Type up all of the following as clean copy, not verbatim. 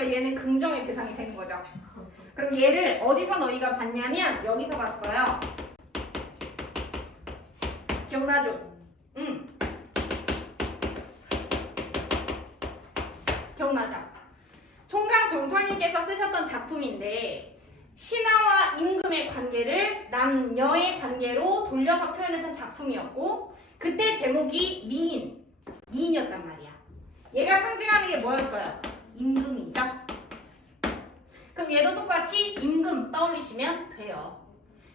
거니까 얘는 긍정의 대상이 되는 거죠. 그럼 얘를 어디서 너희가 봤냐면 여기서 봤어요. 기억나죠? 기억나죠? 총각 정철님께서 쓰셨던 작품인데 신하와 임금의 관계를 남녀의 관계로 돌려서 표현했던 작품이었고 그때 제목이 미인이었단 말이야. 얘가 상징하는 게 뭐였어요? 임금이죠? 그럼 얘도 똑같이 임금 떠올리시면 돼요.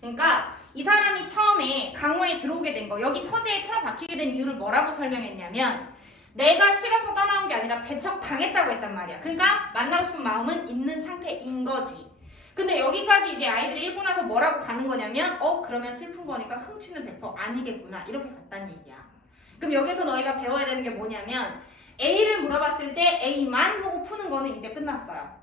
그러니까 이 사람이 처음에 강호에 들어오게 된 거, 여기 서재에 틀어박히게 된 이유를 뭐라고 설명했냐면 내가 싫어서 떠나온 게 아니라 배척당했다고 했단 말이야. 그러니까 만나고 싶은 마음은 있는 상태인 거지. 근데 여기까지 이제 아이들이 읽고 나서 뭐라고 가는 거냐면 그러면 슬픈 거니까 흥취는 100% 아니겠구나 이렇게 갔다는 얘기야. 그럼 여기서 너희가 배워야 되는 게 뭐냐면 A를 물어봤을 때 A만 보고 푸는 거는 이제 끝났어요.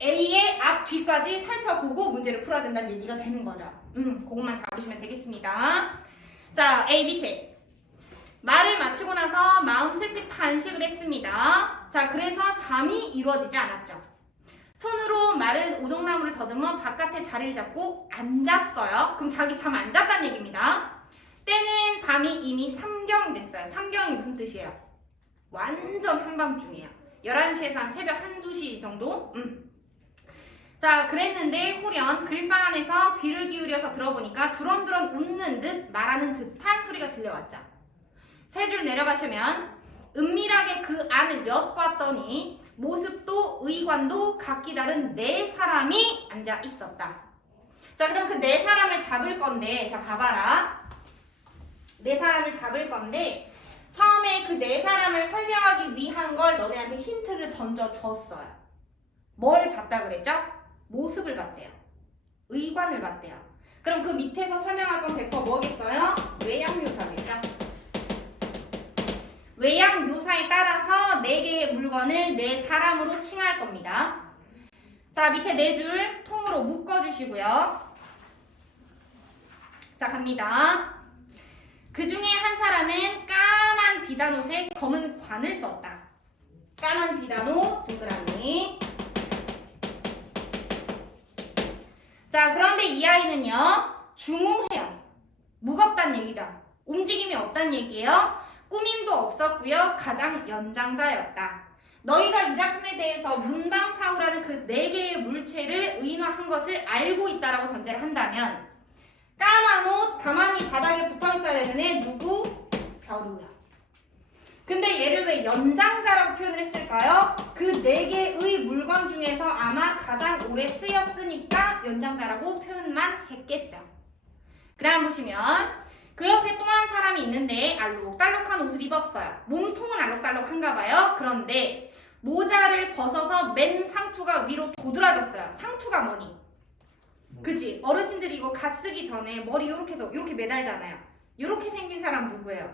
A의 앞, 뒤까지 살펴보고 문제를 풀어야 된다는 얘기가 되는 거죠. 그것만 잡으시면 되겠습니다. 자, A 밑에 말을 마치고 나서 마음 슬피 탄식을 했습니다. 자, 그래서 잠이 이루어지지 않았죠. 손으로 마른 오동나무를 더듬어 바깥에 자리를 잡고 앉았어요. 그럼 자기 잠 안 잤다는 얘기입니다. 때는 밤이 이미 삼경이 됐어요. 삼경이 무슨 뜻이에요? 완전 한밤중이에요. 11시에서 한 새벽 1, 2시 정도? 자, 그랬는데 홀연 글방 안에서 귀를 기울여서 들어보니까 두런두런 웃는 듯 말하는 듯한 소리가 들려왔죠. 세 줄 내려가시면 은밀하게 그 안을 엿봤더니 모습도 의관도 각기 다른 네 사람이 앉아 있었다. 자, 그럼 그 네 사람을 잡을 건데, 자, 봐봐라. 네 사람을 잡을 건데, 처음에 그 네 사람을 설명하기 위한 걸 너네한테 힌트를 던져줬어요. 뭘 봤다 그랬죠? 모습을 봤대요. 의관을 봤대요. 그럼 그 밑에서 설명할 건 100% 뭐겠어요? 외양묘사겠죠? 외양묘사에 따라서 4개의 물건을 4사람으로 칭할 겁니다. 자, 밑에 4줄 통으로 묶어주시고요. 자, 갑니다. 그 중에 한 사람은 까만 비단옷에 검은 관을 썼다. 까만 비단옷, 동그라미. 자, 그런데 이 아이는요, 중후해요. 무겁단 얘기죠. 움직임이 없단 얘기예요. 꾸밈도 없었고요. 가장 연장자였다. 너희가 이 작품에 대해서 문방사우라는 그 4개의 물체를 의인화한 것을 알고 있다라고 전제를 한다면 까만 옷 가만히 바닥에 붙어있어야 되는 애 누구? 벼루야. 근데 얘를 왜 연장자라고 표현을 했을까요? 그 4개의 물건 중에서 아마 가장 오래 쓰였으니까 연장자라고 표현만 했겠죠. 그 다음 보시면 그 옆에 또 한 사람이 있는데 알록달록한 옷을 입었어요. 몸통은 알록달록한가 봐요. 그런데 모자를 벗어서 맨 상투가 위로 도드라졌어요. 상투가 뭐니? 그치? 어르신들이 이거 갓 쓰기 전에 머리 이렇게 해서 이렇게 매달잖아요. 이렇게 생긴 사람 누구예요?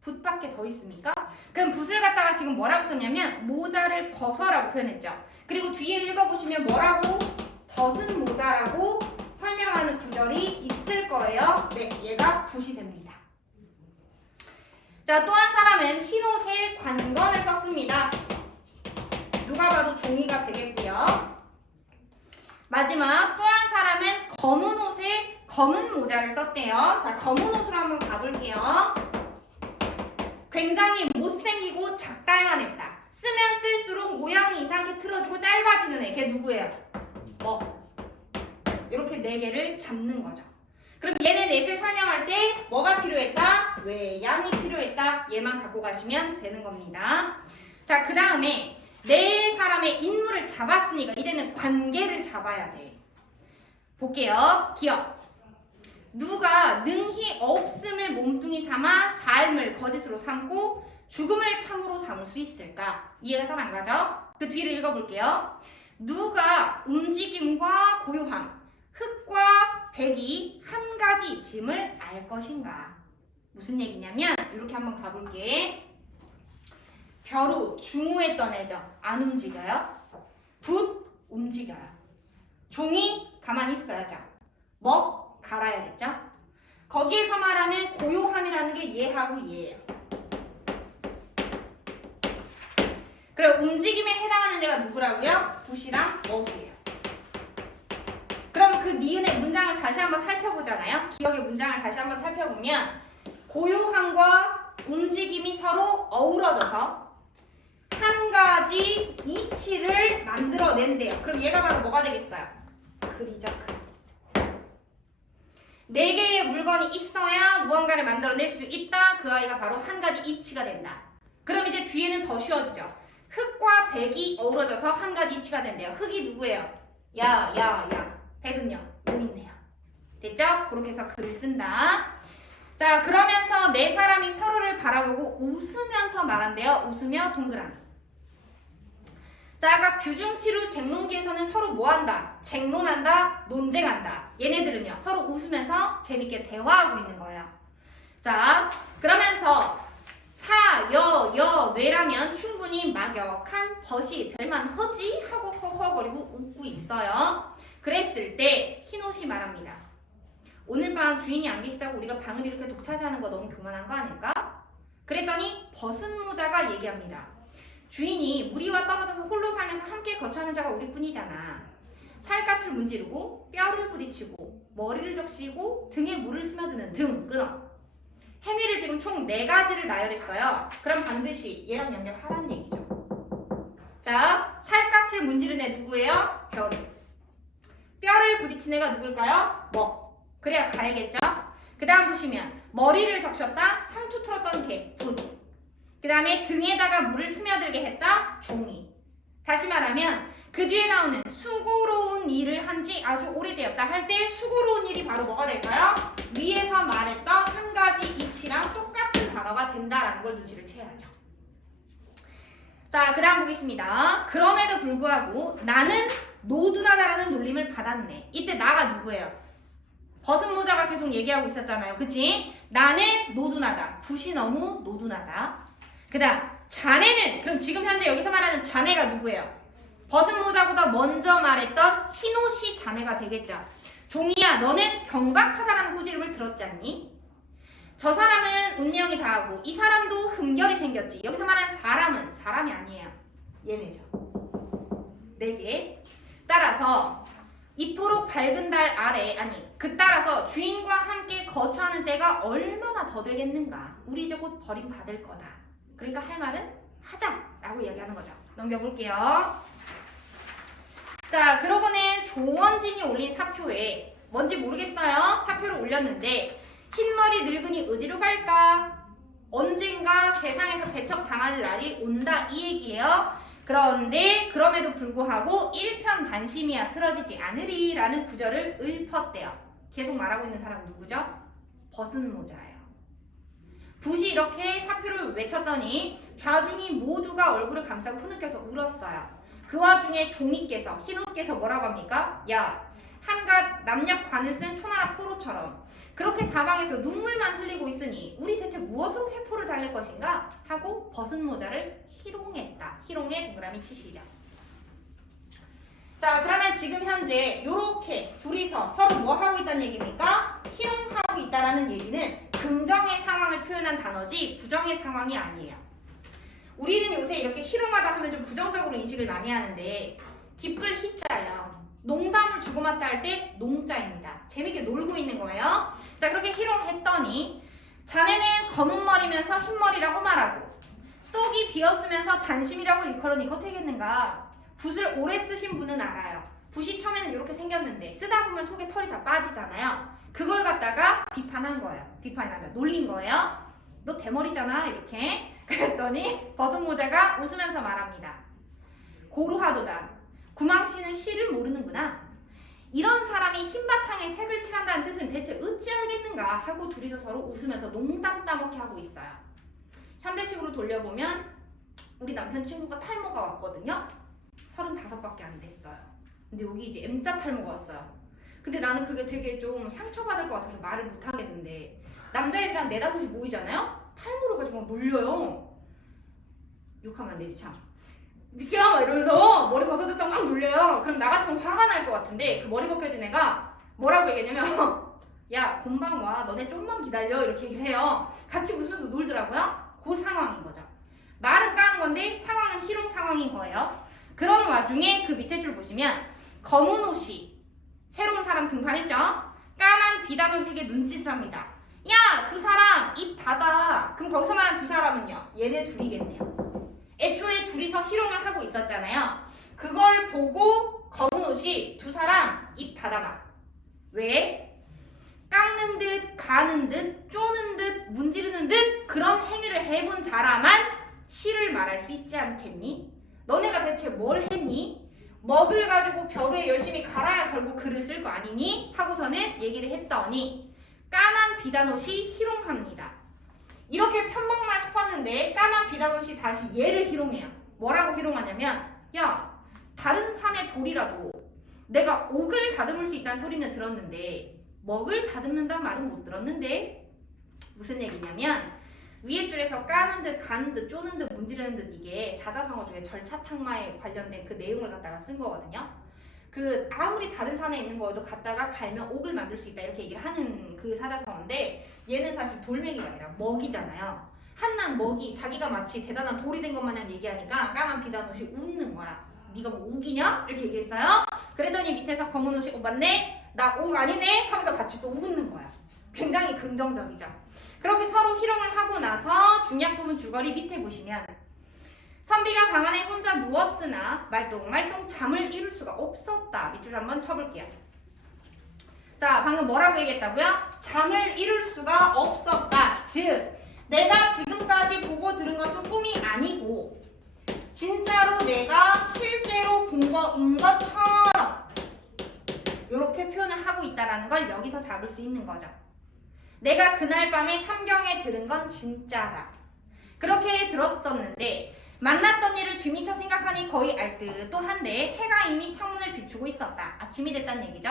붓밖에 더 있습니까? 그럼 붓을 갖다가 지금 뭐라고 썼냐면 모자를 벗어라고 표현했죠. 그리고 뒤에 읽어보시면 뭐라고? 벗은 모자라고 설명하는 구절이 있을 거예요. 네, 얘가 붓이 됩니다. 자, 또 한 사람은 흰 옷에 관건을 썼습니다. 누가 봐도 종이가 되겠고요. 마지막 또 한 사람은 검은 옷에 검은 모자를 썼대요. 자, 검은 옷으로 한번 가볼게요. 굉장히 못생기고 작달만 했다. 쓰면 쓸수록 모양이 이상하게 틀어지고 짧아지는 애. 걔 누구예요? 이렇게 4개를 잡는 거죠. 그럼 얘네 넷을 설명할 때 뭐가 필요했다? 외양이 필요했다. 얘만 갖고 가시면 되는 겁니다. 자, 그 다음에 4사람의 인물을 잡았으니까 이제는 관계를 잡아야 돼. 볼게요. 기억. 누가 능히 없음을 몸뚱이 삼아 삶을 거짓으로 삼고 죽음을 참으로 삼을 수 있을까? 이해가 잘 안 가죠? 그 뒤를 읽어볼게요. 누가 움직임과 고요함, 흙과 백이 한 가지 이침을 알 것인가? 무슨 얘기냐면 이렇게 한번 가볼게. 벼루, 중후했던 애죠. 안 움직여요. 붓, 움직여요. 종이, 가만히 있어야죠. 먹, 갈아야겠죠? 거기에서 말하는 고요함이라는 게 얘하고 얘예요. 그럼 그럼 움직임에 해당하는 데가 누구라고요? 붓이랑 머리예요. 그럼 그 니은의 문장을 다시 한번 살펴보잖아요. 기억의 문장을 다시 한번 살펴보면 고요함과 움직임이 서로 어우러져서 한 가지 이치를 만들어낸대요. 그럼 얘가 바로 뭐가 되겠어요? 글이죠, 글. 네 개의 물건이 있어야 무언가를 만들어낼 수 있다. 그 아이가 바로 한 가지 이치가 된다. 그럼 이제 뒤에는 더 쉬워지죠. 흙과 백이 어우러져서 한 가지 이치가 된대요. 흙이 누구예요? 야. 백은요? 뭐 있네요. 됐죠? 그렇게 해서 글을 쓴다. 자, 그러면서 네 사람이 서로를 바라보고 웃으면서 말한대요. 웃으며 동그라미. 자, 아까 규중치루 쟁론기에서는 서로 뭐한다? 쟁론한다, 논쟁한다. 얘네들은요, 서로 웃으면서 재밌게 대화하고 있는 거예요. 자, 그러면서 사, 여, 뇌라면 충분히 막역한 벗이 될만하지 하고 허허거리고 웃고 있어요. 그랬을 때 흰옷이 말합니다. 오늘 밤 주인이 안 계시다고 우리가 방을 이렇게 독차지하는 거 너무 교만한 거 아닐까? 그랬더니 벗은 모자가 얘기합니다. 주인이 무리와 떨어져서 홀로 살면서 함께 거처하는 자가 우리뿐이잖아. 살갗을 문지르고 뼈를 부딪히고 머리를 적시고 등에 물을 스며드는 등 끊어. 행위를 지금 총 4가지를 나열했어요. 그럼 반드시 얘랑 연결하라는 얘기죠. 자, 살갗을 문지른 애 누구예요? 뼈를. 뼈를 부딪힌 애가 누굴까요? 그래야 갈겠죠? 그 다음 보시면 머리를 적셨다. 상투 틀었던 개, 붓. 그 다음에 등에다가 물을 스며들게 했다. 종이. 다시 말하면 그 뒤에 나오는 수고로운 일을 한 지 아주 오래되었다 할 때 수고로운 일이 바로 뭐가 될까요? 위에서 말했던 한 가지 이치랑 똑같은 단어가 된다라는 걸 눈치를 채야죠. 자, 그 다음 보겠습니다. 그럼에도 불구하고 나는 노둔하다라는 놀림을 받았네. 이때 나가 누구예요? 벗은 모자가 계속 얘기하고 있었잖아요. 그치? 나는 노둔하다. 붓이 너무 노둔하다. 그 다음 자네는, 그럼 지금 현재 여기서 말하는 자네가 누구예요? 벗은 모자보다 먼저 말했던 흰옷이 자네가 되겠죠. 종이야, 너는 경박하다라는 후지름을 들었지 않니? 저 사람은 운명이 다하고 이 사람도 흠결이 생겼지. 여기서 말하는 사람은 사람이 아니에요. 얘네죠. 4개. 따라서 이토록 밝은 달 아래, 따라서 주인과 함께 거처하는 때가 얼마나 더 되겠는가. 우리 이제 곧 버림받을 거다. 그러니까 할 말은 하자라고 이야기하는 거죠. 넘겨볼게요. 자, 그러고는 조원진이 올린 사표에 뭔지 모르겠어요. 사표를 올렸는데 흰머리 늙은이 어디로 갈까? 언젠가 세상에서 배척당할 날이 온다 이 얘기예요. 그런데 그럼에도 불구하고 일편단심이야 쓰러지지 않으리 라는 구절을 읊었대요. 계속 말하고 있는 사람은 누구죠? 벗은 모자예요. 붓이 이렇게 사표를 외쳤더니 좌중이 모두가 얼굴을 감싸고 흐느껴서 울었어요. 그 와중에 종이께서, 흰옷께서 뭐라고 합니까? 야, 한갓 남녘관을 쓴 초나라 포로처럼 그렇게 사방에서 눈물만 흘리고 있으니 우리 대체 무엇으로 회포를 달랠 것인가? 하고 벗은 모자를 희롱했다. 희롱에 동그라미 치시죠. 자, 그러면 지금 현재 이렇게 둘이서 서로 뭐 하고 있다는 얘기입니까? 희롱하고 있다라는 얘기는 긍정의 상황을 표현한 단어지 부정의 상황이 아니에요. 우리는 요새 이렇게 희롱하다 하면 좀 부정적으로 인식을 많이 하는데 기쁠 희자예요. 농담을 주고받다 할 때 농자입니다. 재밌게 놀고 있는 거예요. 자, 그렇게 희롱했더니 자네는 검은 머리면서 흰 머리라고 말하고 속이 비었으면서 단심이라고 일컬으니 이거 되겠는가? 붓을 오래 쓰신 분은 알아요. 붓이 처음에는 이렇게 생겼는데 쓰다 보면 속에 털이 다 빠지잖아요. 그걸 갖다가 비판한 거예요. 비판이 아니라 놀린 거예요. 너 대머리잖아 이렇게. 그랬더니 벗은 모자가 웃으면서 말합니다. 고루하도다. 구망씨는 시를 모르는구나. 이런 사람이 흰 바탕에 색을 칠한다는 뜻은 대체 어찌 알겠는가 하고 둘이서 서로 웃으면서 농담 따먹게 하고 있어요. 현대식으로 돌려보면 우리 남편 친구가 탈모가 왔거든요. 35밖에 안 됐어요. 근데 여기 이제 M자 탈모가 왔어요. 근데 나는 그게 되게 좀 상처받을 것 같아서 말을 못 하겠는데 남자애들 한 4-5이 모이잖아요? 탈모를 가지고 막 놀려요. 욕하면 안 되지 참. 느끼야 막 이러면서 머리 벗어졌다고 막 놀려요. 그럼 나 같으면 화가 날 것 같은데 그 머리 벗겨진 애가 뭐라고 얘기했냐면 야 금방 와 너네 좀만 기다려 이렇게 얘기를 해요. 같이 웃으면서 놀더라고요. 그 상황인 거죠. 말은 까는 건데 상황은 희롱 상황인 거예요. 그런 와중에 그 밑에 줄 보시면 검은 옷이 새로운 사람 등판했죠. 까만 비단 옷에게 눈짓을 합니다. 야, 두 사람 입 닫아. 그럼 거기서 말한 두 사람은요? 얘네 둘이겠네요. 애초에 둘이서 희롱을 하고 있었잖아요. 그걸 보고 검은 옷이 두 사람 입 닫아봐. 왜? 깎는 듯, 가는 듯, 쪼는 듯, 문지르는 듯 그런 행위를 해본 자라만 시를 말할 수 있지 않겠니? 너네가 대체 뭘 했니? 먹을 가지고 벼루에 열심히 갈아야 결국 글을 쓸 거 아니니? 하고서는 얘기를 했더니 까만 비단옷이 희롱합니다. 이렇게 편먹나 싶었는데 까만 비단옷이 다시 얘를 희롱해요. 뭐라고 희롱하냐면 야, 다른 산의 돌이라도 내가 옥을 다듬을 수 있다는 소리는 들었는데 먹을 다듬는다는 말은 못 들었는데 무슨 얘기냐면 위에 줄에서 까는 듯 가는 듯 쪼는 듯 문지르는 듯 이게 사자성어 중에 절차탕마에 관련된 그 내용을 갖다가 쓴 거거든요. 그 아무리 다른 산에 있는 거여도 갖다가 갈면 옥을 만들 수 있다 이렇게 얘기를 하는 그 사자성어인데 얘는 사실 돌멩이가 아니라 먹이잖아요. 한낱 먹이 자기가 마치 대단한 돌이 된 것마냥 얘기하니까 까만 비단옷이 웃는 거야. 네가 뭐 옥이냐? 이렇게 얘기했어요. 그랬더니 밑에서 검은 옷이 맞네? 나 옥 아니네? 하면서 같이 또 웃는 거야. 굉장히 긍정적이죠. 그렇게 서로 희롱을 하고 나서 중요한 부분 줄거리 밑에 보시면 선비가 방 안에 혼자 누웠으나 말똥말똥 잠을 이룰 수가 없었다. 밑줄 한번 쳐볼게요. 자, 방금 뭐라고 얘기했다고요? 잠을 이룰 수가 없었다. 즉, 내가 지금까지 보고 들은 것은 꿈이 아니고 진짜로 내가 실제로 본 거인 것처럼 이렇게 표현을 하고 있다는 걸 여기서 잡을 수 있는 거죠. 내가 그날 밤에 삼경에 들은 건 진짜다. 그렇게 들었었는데 만났던 일을 뒤미쳐 생각하니 거의 알듯도 한데 해가 이미 창문을 비추고 있었다. 아침이 됐다는 얘기죠.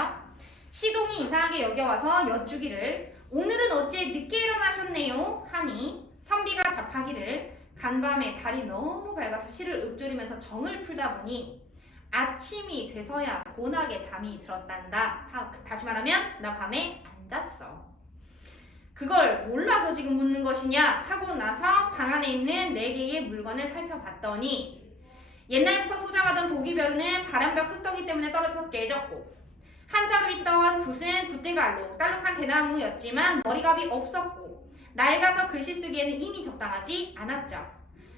시동이 이상하게 여겨와서 여쭈기를 오늘은 어찌 늦게 일어나셨네요 하니 선비가 답하기를 간밤에 달이 너무 밝아서 시를 읊조리면서 정을 풀다 보니 아침이 돼서야 곤하게 잠이 들었단다. 다시 말하면 나 밤에 안 잤어. 그걸 몰라서 지금 묻는 것이냐 하고 나서 방 안에 있는 4개의 물건을 살펴봤더니 옛날부터 소장하던 도기벼루는 바람벽 흙덩이 때문에 떨어져서 깨졌고 한자로 있던 붓은 붓대갈로 딸록한 대나무였지만 머리값이 없었고 낡아서 글씨 쓰기에는 이미 적당하지 않았죠.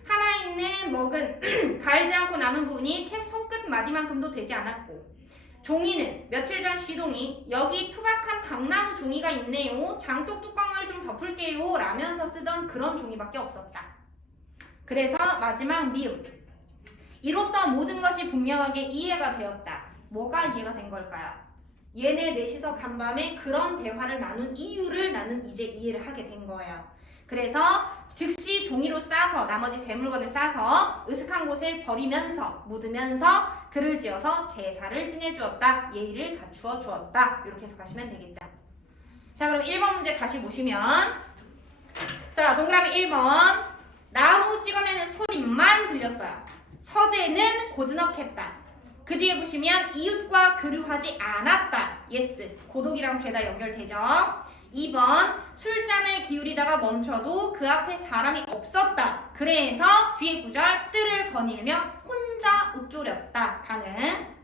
하나 있는 먹은 갈지 않고 남은 부분이 책 손끝 마디만큼도 되지 않았고 종이는 며칠 전 시동이 여기 투박한 당나무 종이가 있네요. 장독 뚜껑을 좀 덮을게요 라면서 쓰던 그런 종이밖에 없었다. 그래서 마지막 미음. 이로써 모든 것이 분명하게 이해가 되었다. 뭐가 이해가 된 걸까요? 얘네 넷이서 간밤에 그런 대화를 나눈 이유를 나는 이제 이해를 하게 된 거예요. 그래서 즉시 종이로 싸서 나머지 세 물건을 싸서 으슥한 곳에 버리면서 묻으면서 글을 지어서 제사를 지내주었다. 예의를 갖추어 주었다. 이렇게 해석하시면 되겠죠. 자, 그럼 1번 문제 다시 보시면 자, 동그라미 1번 나무 찍어내는 소리만 들렸어요. 서재는 고즈넉했다. 그 뒤에 보시면 이웃과 교류하지 않았다. 예스. 고독이랑 죄다 연결되죠. 2번 술잔을 기울이다가 멈춰도 그 앞에 사람이 없었다. 그래서 뒤에 구절 뜰을 거닐며 혼자 읊조렸다. 가능.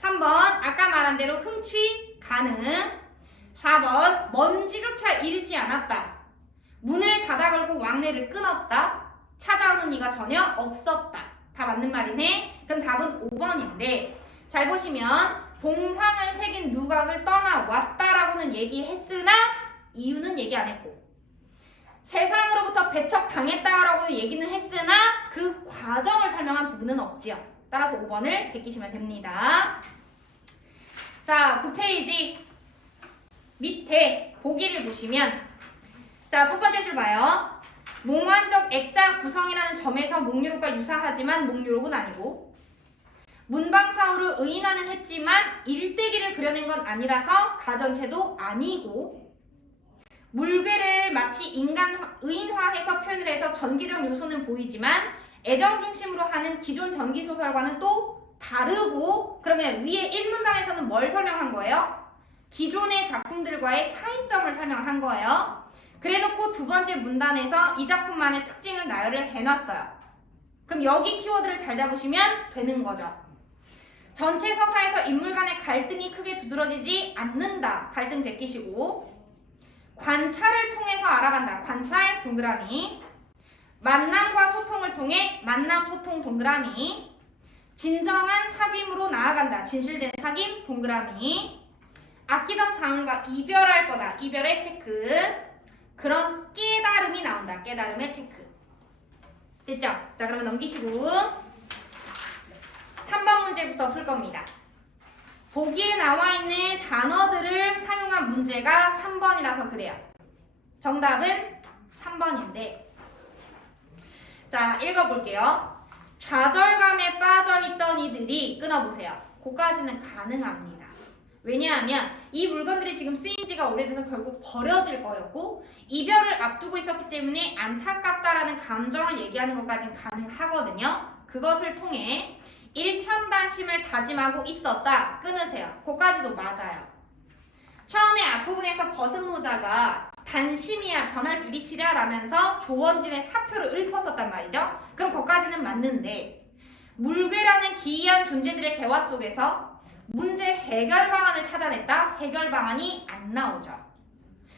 3번 아까 말한 대로 흥취 가능. 4번 먼지조차 일지 않았다. 문을 닫아 걸고 왕래를 끊었다. 찾아오는 이가 전혀 없었다. 다 맞는 말이네. 그럼 답은 5번인데 잘 보시면 봉황을 새긴 누각을 떠나왔다라고는 얘기했으나 이유는 얘기 안 했고 세상으로부터 배척당했다라고 얘기는 했으나 그 과정을 설명한 부분은 없지요. 따라서 5번을 제끼시면 됩니다. 자, 9페이지 밑에 보기를 보시면 자, 첫 번째 줄 봐요. 몽환적 액자 구성이라는 점에서 목유록과 유사하지만 목유록은 아니고 문방사우를 의인화는 했지만 일대기를 그려낸 건 아니라서 가전체도 아니고 물괴를 마치 인간 의인화해서 표현을 해서 전기적 요소는 보이지만 애정 중심으로 하는 기존 전기소설과는 또 다르고 그러면 위에 1문단에서는 뭘 설명한 거예요? 기존의 작품들과의 차이점을 설명한 거예요. 그래놓고 두 번째 문단에서 이 작품만의 특징을 나열을 해놨어요. 그럼 여기 키워드를 잘 잡으시면 되는 거죠. 전체 서사에서 인물 간의 갈등이 크게 두드러지지 않는다. 갈등 제끼시고. 관찰을 통해서 알아간다. 관찰 동그라미. 만남과 소통을 통해 만남 소통 동그라미. 진정한 사귐으로 나아간다. 진실된 사귐 동그라미. 아끼던 사람과 이별할 거다. 이별의 체크. 그런 깨달음이 나온다. 깨달음의 체크. 됐죠? 자, 그러면 넘기시고 3번 문제부터 풀 겁니다. 보기에 나와 있는 단어들을 사용한 문제가 3번이라서 그래요. 정답은 3번인데 자, 읽어볼게요. 좌절감에 빠져있던 이들이 끊어보세요. 그까지는 가능합니다. 왜냐하면 이 물건들이 지금 쓰인 지가 오래돼서 결국 버려질 거였고 이별을 앞두고 있었기 때문에 안타깝다라는 감정을 얘기하는 것까지는 가능하거든요. 그것을 통해 일편단심을 다짐하고 있었다. 끊으세요. 그까지도 맞아요. 처음에 앞부분에서 벗은 모자가 단심이야 변할 줄이시랴 라면서 조원진의 사표를 읊었었단 말이죠. 그럼 그까지는 맞는데 물괴라는 기이한 존재들의 대화 속에서 문제 해결 방안을 찾아냈다? 해결 방안이 안 나오죠.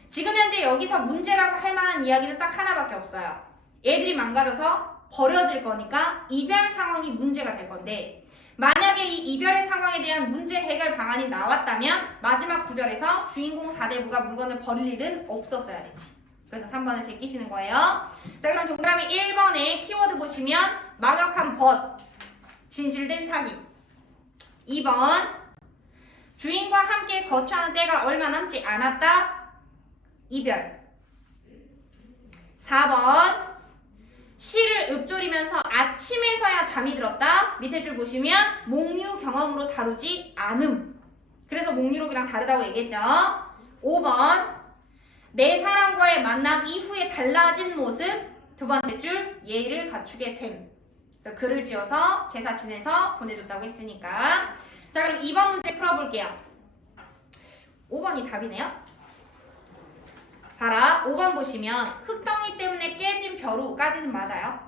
지금 현재 여기서 문제라고 할 만한 이야기는 딱 하나밖에 없어요. 애들이 망가져서 버려질 거니까 이별 상황이 문제가 될 건데 만약에 이 이별의 상황에 대한 문제 해결 방안이 나왔다면 마지막 구절에서 주인공 4대부가 물건을 버릴 일은 없었어야 되지. 그래서 3번을 제끼시는 거예요. 자, 그럼 동그라미 1번에 키워드 보시면 막역한 벗, 진실된 사귐. 2번 주인과 함께 거주하는 때가 얼마 남지 않았다. 이별. 4번 시를 읊조리면서 아침에서야 잠이 들었다. 밑에 줄 보시면 목류 경험으로 다루지 않음. 그래서 목류록이랑 다르다고 얘기했죠. 5번 내 사람과의 만남 이후에 달라진 모습. 두 번째 줄 예의를 갖추게 됨. 그래서 글을 지어서 제사 지내서 보내줬다고 했으니까. 자, 그럼 2번 문제 풀어볼게요. 5번이 답이네요. 봐라. 5번 보시면 흙덩이 때문에 깨진 벼루까지는 맞아요.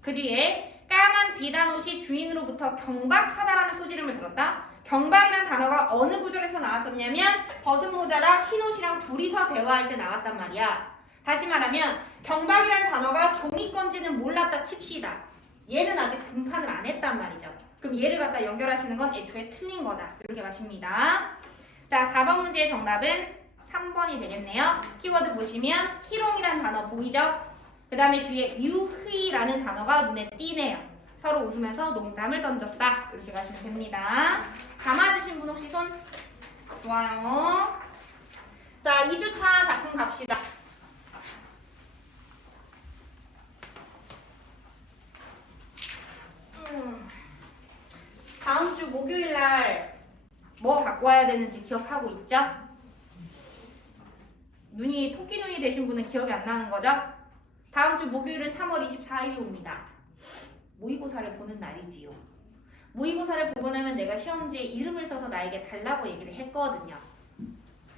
그 뒤에 까만 비단 옷이 주인으로부터 경박하다라는 소지름을 들었다. 경박이란 단어가 어느 구절에서 나왔었냐면 벗은 모자랑 흰 옷이랑 둘이서 대화할 때 나왔단 말이야. 다시 말하면 경박이란 단어가 종이건지는 몰랐다 칩시다. 얘는 아직 등판을 안 했단 말이죠. 그럼 얘를 갖다 연결하시는 건 애초에 틀린 거다. 이렇게 가십니다. 자, 4번 문제의 정답은 3번이 되겠네요. 키워드 보시면 희롱이라는 단어 보이죠? 그 다음에 뒤에 유희라는 단어가 눈에 띄네요. 서로 웃으면서 농담을 던졌다. 이렇게 가시면 됩니다. 다 맞으신 분 혹시 손? 좋아요. 자, 2주차 작품 갑시다. 다음 주 목요일 날 뭐 갖고 와야 되는지 기억하고 있죠? 눈이 토끼 눈이 되신 분은 기억이 안 나는 거죠? 다음 주 목요일은 3월 24일이 옵니다. 모의고사를 보는 날이지요. 모의고사를 보고 나면 내가 시험지에 이름을 써서 나에게 달라고 얘기를 했거든요.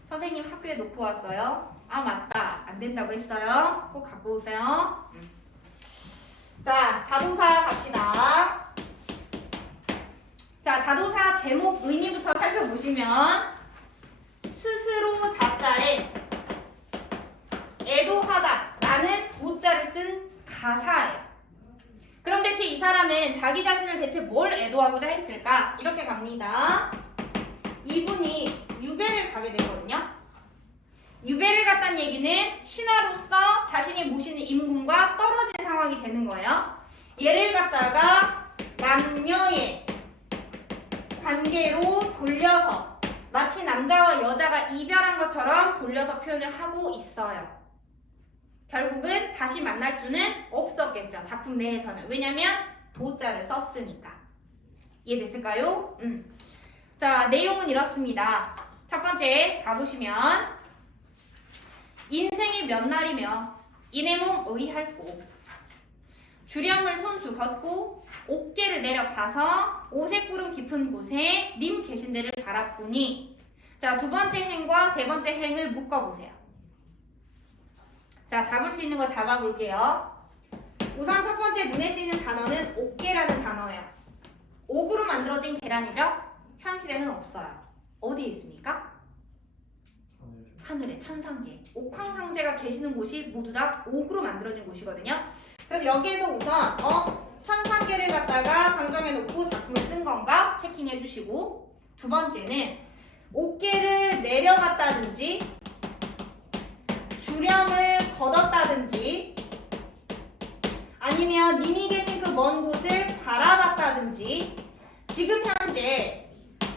선생님 학교에 놓고 왔어요. 아 맞다. 안 된다고 했어요. 꼭 갖고 오세요. 자, 자동사 갑시다. 자, 자동사 제목 의미부터 살펴보시면 스스로 자자에 애도하다 라는 도자를 쓴 가사예요. 그럼 대체 이 사람은 자기 자신을 대체 뭘 애도하고자 했을까? 이렇게 갑니다. 이분이 유배를 가게 되거든요. 유배를 갔다는 얘기는 신하로서 자신이 모시는 임금과 떨어진 상황이 되는 거예요. 얘를 갖다가 남녀의 관계로 돌려서 마치 남자와 여자가 이별한 것처럼 돌려서 표현을 하고 있어요. 결국은 다시 만날 수는 없었겠죠. 작품 내에서는. 왜냐면 도자를 썼으니까. 이해됐을까요? 자, 내용은 이렇습니다. 첫 번째 가보시면 인생이 몇 날이며 이내 몸 의할고 주령을 손수 걷고 옥계를 내려가서 오색구름 깊은 곳에 님 계신 데를 바라보니. 자, 두 번째 행과 세 번째 행을 묶어보세요. 자, 잡을 수 있는 거 잡아볼게요. 우선 첫 번째 눈에 띄는 단어는 옥계라는 단어예요. 옥으로 만들어진 계단이죠? 현실에는 없어요. 어디에 있습니까? 하늘에 천상계. 옥황상제가 계시는 곳이 모두 다 옥으로 만들어진 곳이거든요. 그럼 여기에서 우선 천상계를 갖다가 상정해 놓고 작품을 쓴 건가 체킹해 주시고, 두 번째는 옥계를 내려갔다든지 주령을 걷었다든지 아니면 님이 계신 그 먼 곳을 바라봤다든지 지금 현재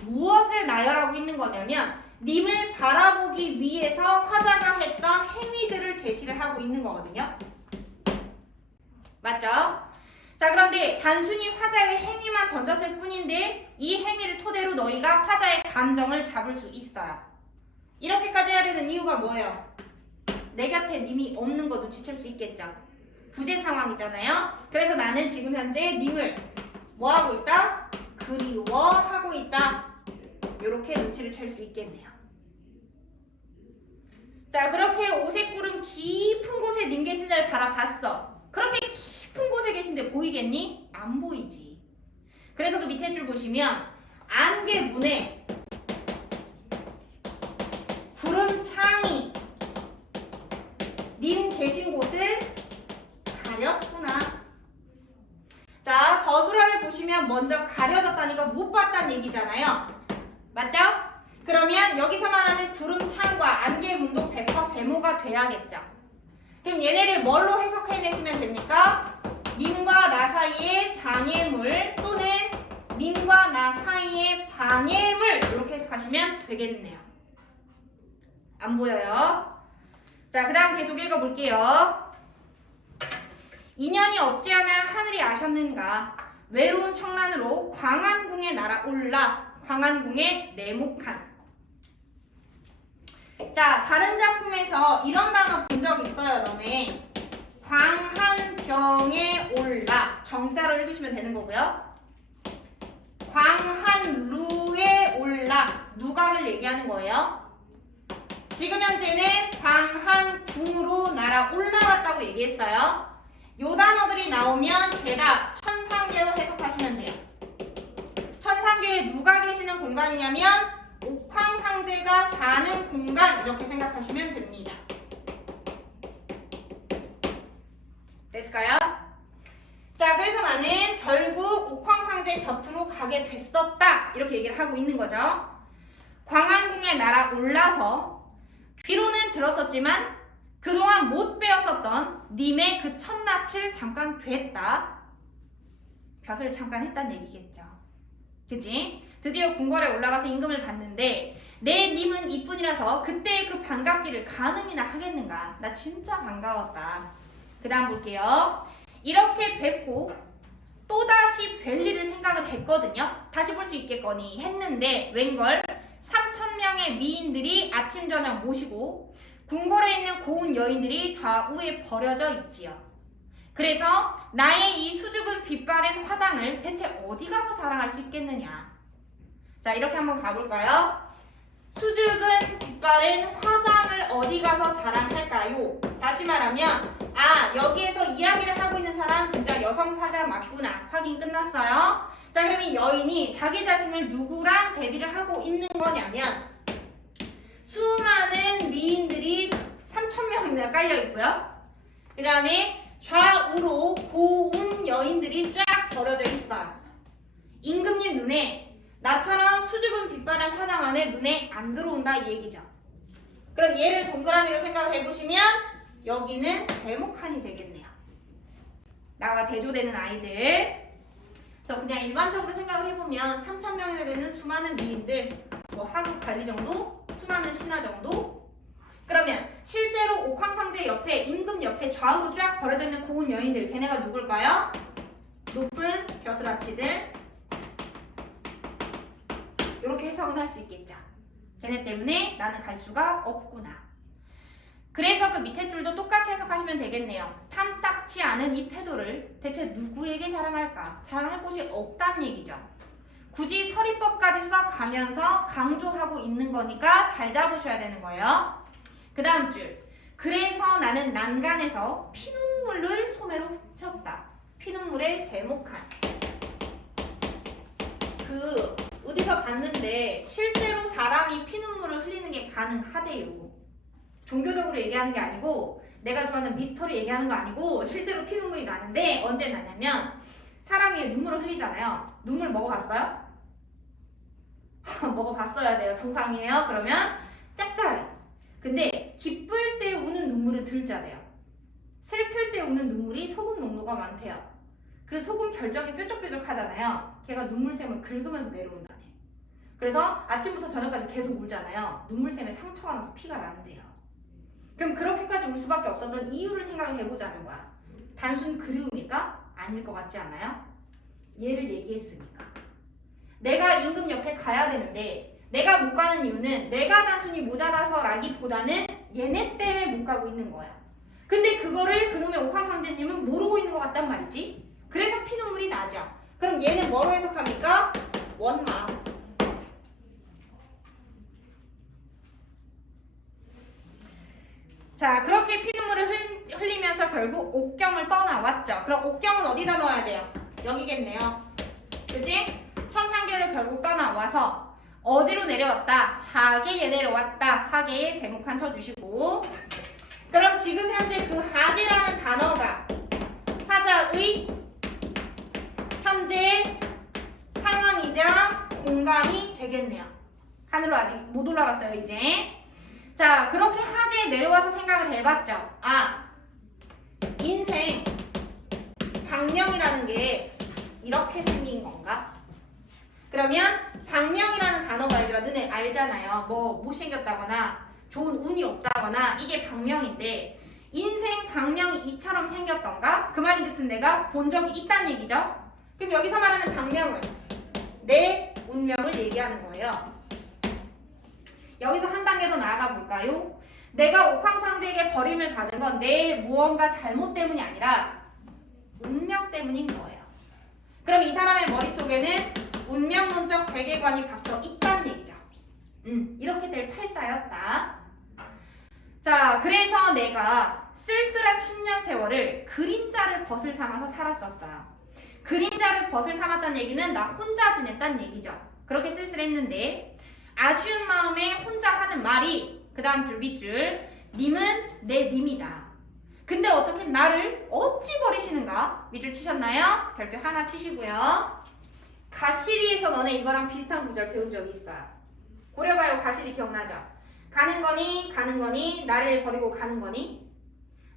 무엇을 나열하고 있는 거냐면 님을 바라보기 위해서 화자가 했던 행위들을 제시를 하고 있는 거거든요. 맞죠? 자, 그런데 단순히 화자의 행위만 던졌을 뿐인데 이 행위를 토대로 너희가 화자의 감정을 잡을 수 있어요. 이렇게까지 해야 되는 이유가 뭐예요? 내 곁에 님이 없는 거 눈치챌 수 있겠죠? 부재 상황이잖아요. 그래서 나는 지금 현재 님을 뭐하고 있다? 그리워하고 있다. 이렇게 눈치를 챌 수 있겠네요. 자, 그렇게 오색구름 깊은 곳에 님 계신 데를 바라봤어. 그렇게 깊은 곳에 계신데 보이겠니? 안 보이지. 그래서 그 밑에 줄 보시면 안개문에 구름창이 님 계신 곳을 가렸구나. 자, 서술어를 보시면 먼저 가려졌다니까 못 봤다는 얘기잖아요. 맞죠? 그러면 여기서 말하는 구름창과 안개문도 100% 세모가 돼야겠죠. 그럼 얘네를 뭘로 해석해내시면 됩니까? 님과 나 사이의 장애물 또는 님과 나 사이의 방해물, 이렇게 해석하시면 되겠네요. 안 보여요? 자, 그 다음 계속 읽어볼게요. 인연이 없지 않아 하늘이 아셨는가. 외로운 청란으로 광안궁에 날아올라 광안궁에 내목한. 자, 다른 작품에서 이런 단어 본 적 있어요, 너네. 광한병에 올라. 정자로 읽으시면 되는 거고요. 광한루에 올라. 누각을 얘기하는 거예요. 지금 현재는 광한궁으로 날아 올라갔다고 얘기했어요. 요 단어들이 나오면 죄다 천상계로 해석하시면 돼요. 천상계에 누가 계시는 공간이냐면 옥황상제가 사는 공간, 이렇게 생각하시면 됩니다. 됐을까요? 자, 그래서 나는 결국 옥황상제 곁으로 가게 됐었다, 이렇게 얘기를 하고 있는 거죠. 광안궁에 날아올라서 귀로는 들었었지만 그동안 못 배웠었던 님의 그 첫낯을 잠깐 뵀다. 벼슬을 잠깐 했다는 얘기겠죠. 그치? 드디어 궁궐에 올라가서 임금을 봤는데 내 님은 이뿐이라서 그때의 그 반갑기를 가늠이나 하겠는가. 나 진짜 반가웠다. 그 다음 볼게요. 이렇게 뵙고 또다시 뵐 일을 생각을 했거든요. 다시 볼 수 있겠거니 했는데 웬걸 3,000명의 미인들이 아침 저녁 모시고 궁궐에 있는 고운 여인들이 좌우에 버려져 있지요. 그래서 나의 이 수줍은 빛바랜 화장을 대체 어디 가서 자랑할 수 있겠느냐. 자, 이렇게 한번 가볼까요? 수줍은 빛바랜 화장을 어디 가서 자랑할까요? 다시 말하면 여기에서 이야기를 하고 있는 사람 진짜 여성 화자 맞구나. 확인 끝났어요. 자, 그럼 이 여인이 자기 자신을 누구랑 대비를 하고 있는 거냐면 수많은 미인들이 3,000명이나 깔려있고요. 그 다음에 좌우로 고운 여인들이 쫙 버려져 있어요. 임금님 눈에 나처럼 수줍은 빛바랜 화장 안에 눈에 안 들어온다, 이 얘기죠. 그럼 얘를 동그라미로 생각을 해보시면 여기는 대목한이 되겠네요. 나와 대조되는 아이들. 그래서 그냥 일반적으로 생각을 해보면 3,000명이나 되는 수많은 미인들, 뭐 하급 관리 정도, 수많은 신하 정도. 그러면 실제로 옥황상제 옆에, 임금 옆에 좌우로 쫙 버려져 있는 고운 여인들, 걔네가 누굴까요? 높은 벼슬아치들. 이렇게 해석은 할 수 있겠죠. 걔네 때문에 나는 갈 수가 없구나. 그래서 그 밑에 줄도 똑같이 해석하시면 되겠네요. 탐탁치 않은 이 태도를 대체 누구에게 자랑할까? 자랑할 곳이 없다는 얘기죠. 굳이 서리법까지 써가면서 강조하고 있는 거니까 잘 잡으셔야 되는 거예요. 그 다음 줄. 그래서 나는 난간에서 피눈물을 소매로 훔쳤다. 피눈물의 세모칸. 어디서 봤는데 실제로 사람이 피눈물을 흘리는 게 가능하대요. 종교적으로 얘기하는 게 아니고 내가 좋아하는 미스터리 얘기하는 거 아니고 실제로 피눈물이 나는데 언제 나냐면 사람이 눈물을 흘리잖아요. 눈물 먹어봤어요? 먹어봤어야 돼요. 정상이에요. 그러면 짭짤해. 근데 기쁠 때 우는 눈물은 덜 짜대요. 슬플 때 우는 눈물이 소금 농도가 많대요. 그 소금 결정이 뾰족뾰족하잖아요. 걔가 눈물샘을 긁으면서 내려온다네. 그래서 아침부터 저녁까지 계속 울잖아요. 눈물샘에 상처가 나서 피가 나는데요. 그럼 그렇게까지 울 수밖에 없었던 이유를 생각을 해보자는 거야. 단순 그리움일까? 아닐 것 같지 않아요? 얘를 얘기했으니까. 내가 임금 옆에 가야 되는데 내가 못 가는 이유는 내가 단순히 모자라서라기보다는 얘네 때문에 못 가고 있는 거야. 근데 그거를 그놈의 옥황상제님은 모르고 있는 것 같단 말이지. 그래서 피눈물이 나죠. 그럼 얘는 뭐로 해석합니까? 원망. 자, 그렇게 피눈물을 흘리면서 결국 옥경을 떠나왔죠. 그럼 옥경은 어디다 넣어야 돼요? 여기겠네요. 그치? 천상계를 결국 떠나와서 어디로 내려왔다? 하계에 내려왔다. 하계에 세모칸 쳐주시고. 그럼 지금 현재 그 하계라는 단어가 화자의 현재 상황이자 공간이 되겠네요. 하늘로 아직 못 올라갔어요, 이제. 자, 그렇게 하계에 내려와서 생각을 해봤죠. 아, 인생 방명이라는 게 이렇게 생긴 건가? 그러면 방명이라는 단어가 얘들아 너네 알잖아요. 뭐 못생겼다거나 좋은 운이 없다거나 이게 방명인데 인생 방명이 이처럼 생겼던가? 그 말인즉슨 내가 본 적이 있다는 얘기죠. 그럼 여기서 말하는 방명은 내 운명을 얘기하는 거예요. 여기서 한 단계 더 나아가 볼까요? 내가 옥황상제에게 버림을 받은 건 내 무언가 잘못 때문이 아니라 운명 때문인 거예요. 그럼 이 사람의 머릿속에는 운명론적 세계관이 박혀 있다는 얘기죠. 이렇게 될 팔자였다. 자, 그래서 내가 쓸쓸한 10년 세월을 그림자를 벗을 삼아서 살았었어요. 그림자를 벗을 삼았다는 얘기는 나 혼자 지냈다는 얘기죠. 그렇게 쓸쓸했는데 아쉬운 마음에 혼자 하는 말이 그 다음 줄 밑줄 님은 내 님이다. 근데 어떻게 나를 어찌 버리시는가? 밑줄 치셨나요? 별표 하나 치시고요. 가시리에서 너네 이거랑 비슷한 구절 배운 적이 있어요. 고려가요 가시리 기억나죠? 가는 거니 나를 버리고 가는 거니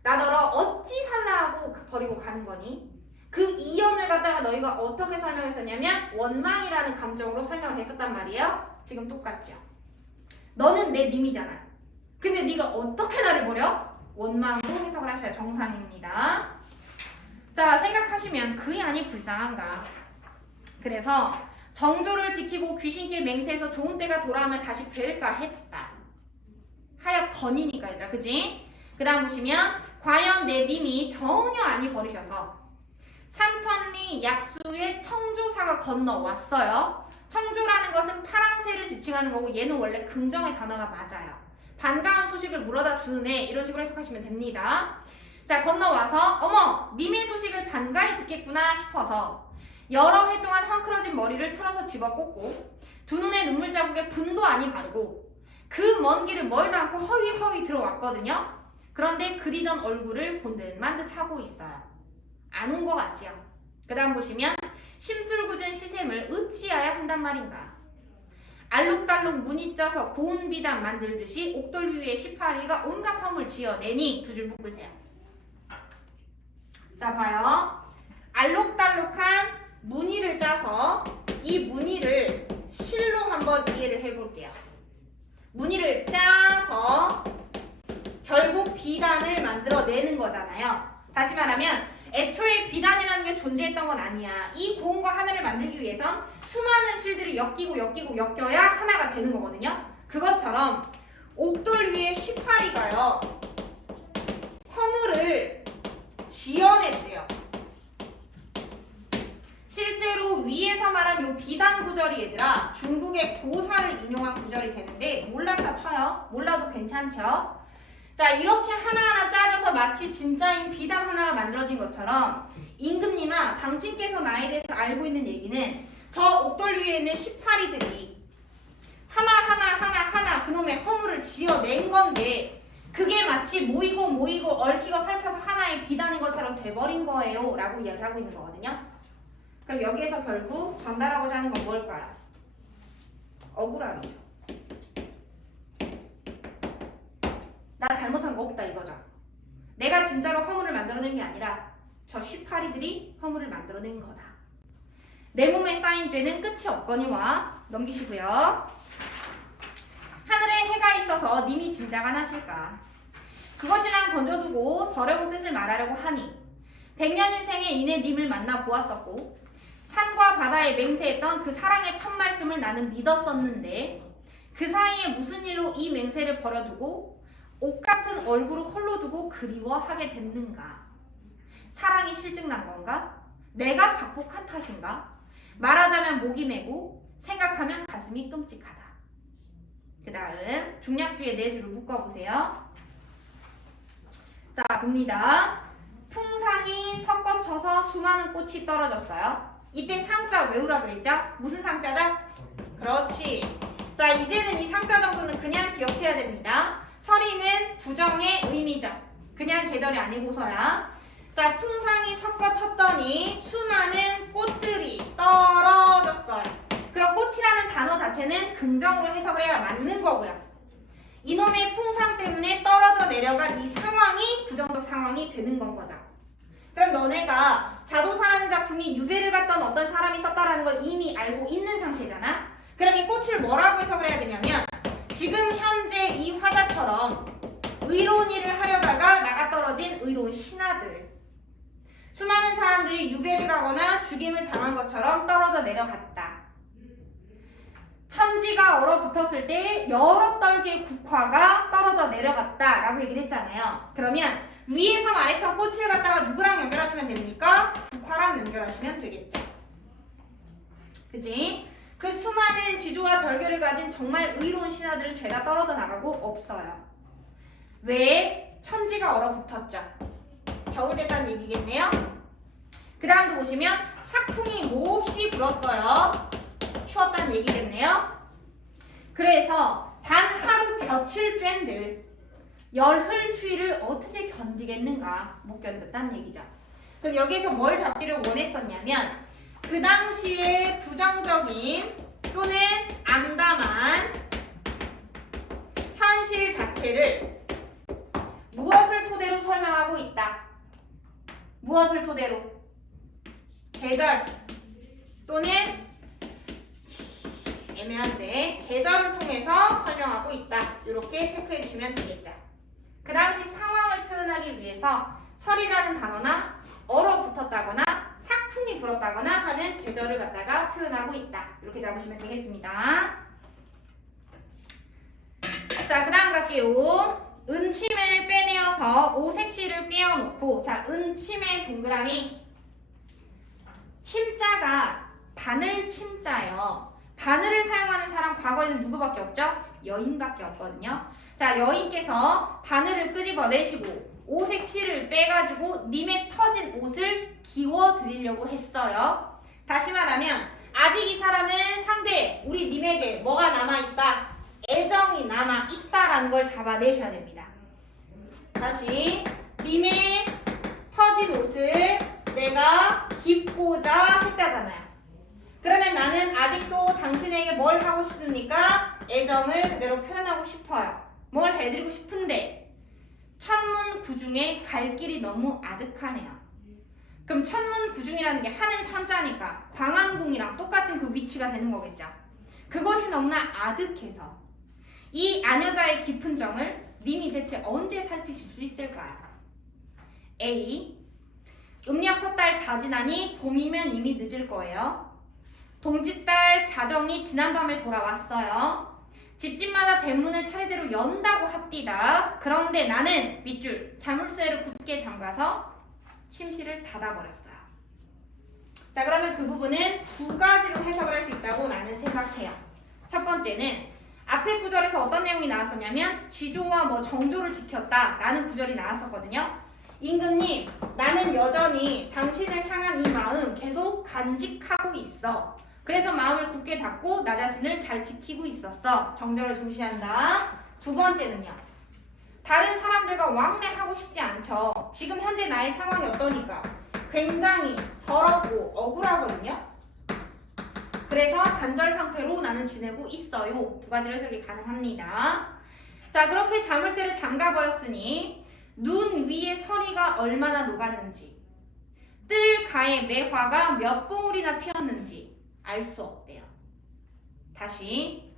나더러 어찌 살라 하고 버리고 가는 거니 그 이연을 갖다가 너희가 어떻게 설명했었냐면 원망이라는 감정으로 설명을 했었단 말이에요. 지금 똑같죠? 너는 내 님이잖아. 근데 네가 어떻게 나를 버려? 원망으로 해석을 하셔야 정상입니다. 자, 생각하시면 그이 아니 불쌍한가. 그래서 정조를 지키고 귀신길 맹세해서 좋은 때가 돌아오면 다시 뵐까 했다. 하였더니니까 얘들아, 그지? 그 다음 보시면 과연 내 님이 전혀 아니 버리셔서 삼천리 약수의 청조사가 건너왔어요. 청조라는 것은 파랑새를 지칭하는 거고 얘는 원래 긍정의 단어가 맞아요. 반가운 소식을 물어다 주는 애 이런 식으로 해석하시면 됩니다. 자, 건너와서 어머 님의 소식을 반가이 듣겠구나 싶어서 여러 해 동안 헝클어진 머리를 틀어서 집어 꽂고 두 눈에 눈물 자국에 분도 아니 바르고 그 먼 길을 멀다 않고 허위허위 들어왔거든요. 그런데 그리던 얼굴을 본 듯만 듯 하고 있어요. 안 온 것 같지요? 그 다음 보시면 심술궂은 시샘을 어찌해야 한단 말인가. 알록달록 문이 짜서 고운 비단 만들듯이 옥돌 위에 18위가 온갖 험을 지어내니 두 줄 묶으세요. 자, 봐요. 알록달록한 무늬를 짜서 이 무늬를 실로 한번 이해를 해볼게요. 무늬를 짜서 결국 비단을 만들어내는 거잖아요. 다시 말하면 애초에 비단이라는 게 존재했던 건 아니야. 이 고운과 하나를 만들기 위해선 수많은 실들이 엮여야 하나가 되는 거거든요. 그것처럼 옥돌 위에 쉬파리가요 허물을 지어냈대요. 실제로 위에서 말한 요 비단 구절이 얘들아 중국의 고사를 인용한 구절이 되는데 몰랐다 쳐요. 몰라도 괜찮죠? 자, 이렇게 하나하나 짜져서 마치 진짜인 비단 하나가 만들어진 것처럼 임금님아, 당신께서 나에 대해서 알고 있는 얘기는 저 옥돌 위에 있는 18이들이 하나 그놈의 허물을 지어낸 건데 그게 마치 모이고 얽히고 설켜서 하나의 비단인 것처럼 돼버린 거예요 라고 이야기하고 있는 거거든요. 그럼 여기에서 결국 전달하고자 하는 건 뭘까요? 억울함이죠. 나 잘못한 거 없다 이거죠. 내가 진짜로 허물을 만들어낸 게 아니라 저 18이들이 허물을 만들어낸 거다. 내 몸에 쌓인 죄는 끝이 없거니와 넘기시고요. 하늘에 해가 있어서 님이 짐작안 하실까? 그것이랑 던져두고 서려운 뜻을 말하려고 하니 100년 인생에 이내 님을 만나 보았었고 산과 바다에 맹세했던 그 사랑의 첫 말씀을 나는 믿었었는데 그 사이에 무슨 일로 이 맹세를 버려두고 옷 같은 얼굴을 홀로 두고 그리워하게 됐는가? 사랑이 실증난 건가? 내가 박복한 탓인가? 말하자면 목이 메고 생각하면 가슴이 끔찍하다. 그 다음 중략주의 네 줄을 묶어보세요. 자, 봅니다. 풍상이 섞어쳐서 수많은 꽃이 떨어졌어요. 이때 상자 외우라 그랬죠? 무슨 상자죠? 그렇지. 자, 이제는 이 상자 정도는 그냥 기억해야 됩니다. 서리는 부정의 의미죠. 그냥 계절이 아니고서야. 자, 풍상이 섞어쳤더니 수많은 꽃들이 떨어졌어요. 그럼 꽃이라는 단어 자체는 긍정으로 해석을 해야 맞는 거고요. 이놈의 풍상 때문에 떨어져 내려간 이 상황이 부정적 상황이 되는 건 거죠. 그럼 너네가 자도사라는 작품이 유배를 갔던 어떤 사람이 썼다라는 걸 이미 알고 있는 상태잖아. 그럼 이 꽃을 뭐라고 해석을 해야 되냐면 지금 현재 이 화자처럼 의로운일을 하려다가 나가떨어진 의로운 신하들, 수많은 사람들이 유배를 가거나 죽임을 당한 것처럼 떨어져 내려갔다. 천지가 얼어붙었을 때 여러 떨기의 국화가 떨어져 내려갔다 라고 얘기를 했잖아요. 그러면 위에서 말했던 꽃을 갖다가 누구랑 연결하시면 됩니까? 국화랑 연결하시면 되겠죠. 그치? 그 수많은 지조와 절개를 가진 정말 의로운 신하들은 죄다 떨어져 나가고 없어요. 왜? 천지가 얼어붙었죠. 겨울 됐다는 얘기겠네요. 그 다음도 보시면 삭풍이 몹시 불었어요. 추웠다는 얘기겠네요. 그래서 단 하루 볕을 쬐들 열흘 추위를 어떻게 견디겠는가 못 견뎠다는 얘기죠. 그럼 여기에서 뭘 잡기를 원했었냐면 그 당시에 부정적인 또는 암담한 현실 자체를 무엇을 토대로 설명하고 있다. 무엇을 토대로? 계절 또는 애매한데 계절을 통해서 설명하고 있다. 이렇게 체크해 주시면 되겠죠. 그 당시 상황을 표현하기 위해서 설이라는 단어나 얼어붙었다거나 삭풍이 불었다거나 하는 계절을 갖다가 표현하고 있다. 이렇게 잡으시면 되겠습니다. 자, 그 다음 갈게요. 은침을 빼내어서 오색실을 꿰어놓고, 자, 은침의 동그라미. 침자가 바늘 침자예요. 바늘을 사용하는 사람 과거에는 누구밖에 없죠? 여인밖에 없거든요. 자, 여인께서 바늘을 끄집어내시고 오색 실을 빼가지고 님의 터진 옷을 기워드리려고 했어요. 다시 말하면 아직 이 사람은 상대 우리 님에게 뭐가 남아있다? 애정이 남아있다라는 걸 잡아내셔야 됩니다. 다시 님의 터진 옷을 내가 입고자 했다잖아요. 그러면 나는 아직도 당신에게 뭘 하고 싶습니까? 애정을 그대로 표현하고 싶어요. 뭘 해드리고 싶은데 천문구중에 갈 길이 너무 아득하네요. 그럼 천문구중이라는 게 하늘 천자니까 광안궁이랑 똑같은 그 위치가 되는 거겠죠. 그것이 너무나 아득해서 이 아녀자의 깊은 정을 님이 대체 언제 살피실 수 있을까요? A. 음력 섣달 자지나니 봄이면 이미 늦을 거예요. 동짓달 자정이 지난밤에 돌아왔어요. 집집마다 대문을 차례대로 연다고 합디다. 그런데 나는 밑줄 자물쇠를 굳게 잠가서 침실을 닫아버렸어요. 자, 그러면 그 부분은 두 가지로 해석을 할 수 있다고 나는 생각해요. 첫 번째는 앞에 구절에서 어떤 내용이 나왔었냐면 지조와 뭐 정조를 지켰다라는 구절이 나왔었거든요. 임금님, 나는 여전히 당신을 향한 이 마음 계속 간직하고 있어. 그래서 마음을 굳게 닫고 나 자신을 잘 지키고 있었어. 정절을 중시한다. 두 번째는요. 다른 사람들과 왕래하고 싶지 않죠. 지금 현재 나의 상황이 어떠니까? 굉장히 서럽고 억울하거든요. 그래서 단절 상태로 나는 지내고 있어요. 두 가지로 해석이 가능합니다. 자, 그렇게 자물쇠를 잠가버렸으니 눈 위에 서리가 얼마나 녹았는지, 뜰 가에 매화가 몇 봉우리나 피었는지 알 수 없대요. 다시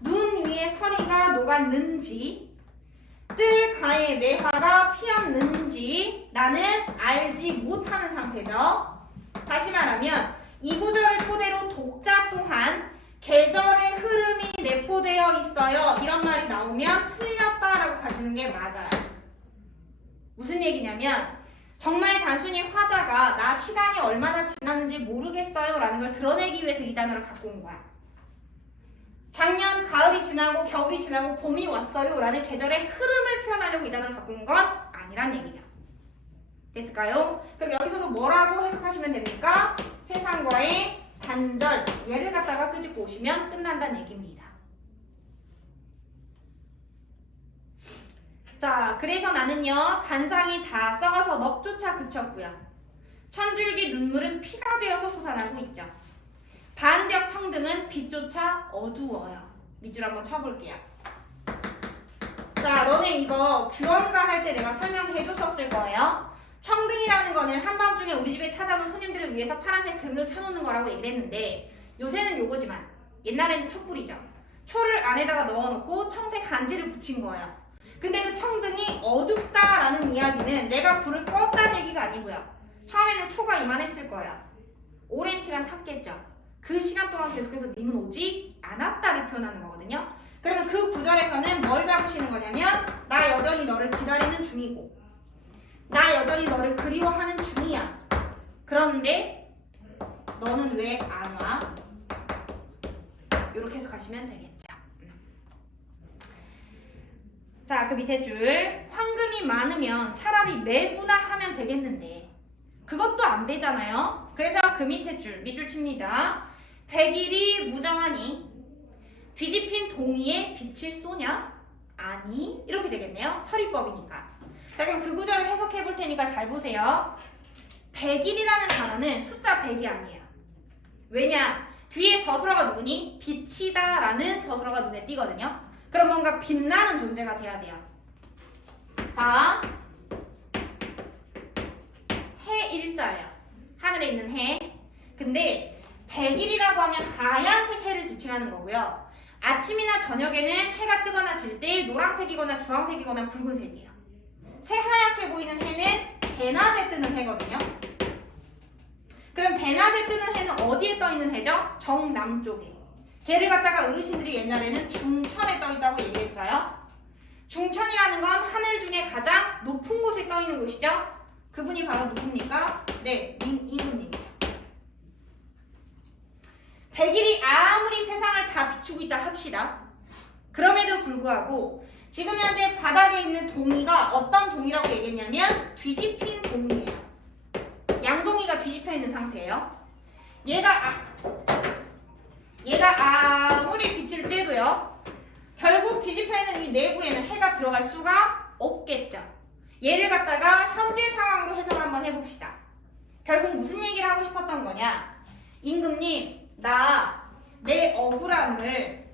눈 위에 서리가 녹았는지, 뜰 가에 매화가 피었는지 나는 알지 못하는 상태죠. 다시 말하면 이 구절을 토대로 독자 또한 계절의 흐름이 내포되어 있어요. 이런 말이 나오면 틀렸다라고 가지는 게 맞아요. 무슨 얘기냐면 정말 단순히 화자가 나 시간이 얼마나 지났는지 모르겠어요 라는 걸 드러내기 위해서 이 단어를 갖고 온 거야. 작년 가을이 지나고 겨울이 지나고 봄이 왔어요 라는 계절의 흐름을 표현하려고 이 단어를 갖고 온 건 아니란 얘기죠. 됐을까요? 그럼 여기서도 뭐라고 해석하시면 됩니까? 세상과의 단절, 얘를 갖다가 끄집고 오시면 끝난다는 얘기입니다. 자, 그래서 나는요, 간장이 다 썩어서 넋조차 그쳤고요. 천줄기 눈물은 피가 되어서 솟아나고 있죠. 반벽 청등은 빛조차 어두워요. 밑줄 한번 쳐볼게요. 자, 너네 이거 규원가 할 때 내가 설명해 줬었을 거예요. 청등이라는 거는 한밤중에 우리 집에 찾아오는 손님들을 위해서 파란색 등을 켜놓는 거라고 얘기를 했는데 요새는 요거지만 옛날에는 촛불이죠. 초를 안에다가 넣어놓고 청색 한지를 붙인 거예요. 근데 그 청등이 어둡다라는 이야기는 내가 불을 껐다는 얘기가 아니고요. 처음에는 초가 이만했을 거예요. 오랜 시간 탔겠죠. 그 시간 동안 계속해서 님은 오지 않았다를 표현하는 거거든요. 그러면 그 구절에서는 뭘 잡으시는 거냐면 나 여전히 너를 기다리는 중이고 나 여전히 너를 그리워하는 중이야. 그런데 너는 왜 안 와? 이렇게 해서 가시면 되겠죠. 자, 그 밑에 줄 황금이 많으면 차라리 매부나 하면 되겠는데 그것도 안 되잖아요. 그래서 그 밑에 줄 밑줄 칩니다. 백일이 무정하니 뒤집힌 동이에 빛을 쏘냐? 아니, 이렇게 되겠네요. 서리법이니까. 자, 그럼 그 구절을 해석해 볼 테니까 잘 보세요. 백일이라는 단어는 숫자 100이 아니에요. 왜냐? 뒤에 서술어가 누구니? 빛이다 라는 서술어가 눈에 띄거든요. 그럼 뭔가 빛나는 존재가 돼야 돼요. 봐. 해 일자예요. 하늘에 있는 해. 근데 백일이라고 하면 하얀색 해를 지칭하는 거고요. 아침이나 저녁에는 해가 뜨거나 질 때 노란색이거나 주황색이거나 붉은색이에요. 새하얗게 보이는 해는 대낮에 뜨는 해거든요. 그럼 대낮에 뜨는 해는 어디에 떠 있는 해죠? 정남쪽에. 걔를 갖다가 어르신들이 옛날에는 중천에 떠 있다고 얘기했어요. 중천이라는 건 하늘 중에 가장 높은 곳에 떠 있는 곳이죠. 그분이 바로 누굽니까? 네, 임금님이죠. 백일이 아무리 세상을 다 비추고 있다 합시다. 그럼에도 불구하고 지금 현재 바닥에 있는 동이가 어떤 동이라고 얘기했냐면 뒤집힌 동이에요. 양동이가 뒤집혀 있는 상태예요. 얘가 아무리 빛을 쬐도요. 결국 뒤집혀 있는 이 내부에는 해가 들어갈 수가 없겠죠. 얘를 갖다가 현재 상황으로 해석을 한번 해봅시다. 결국 무슨 얘기를 하고 싶었던 거냐? 임금님, 나 내 억울함을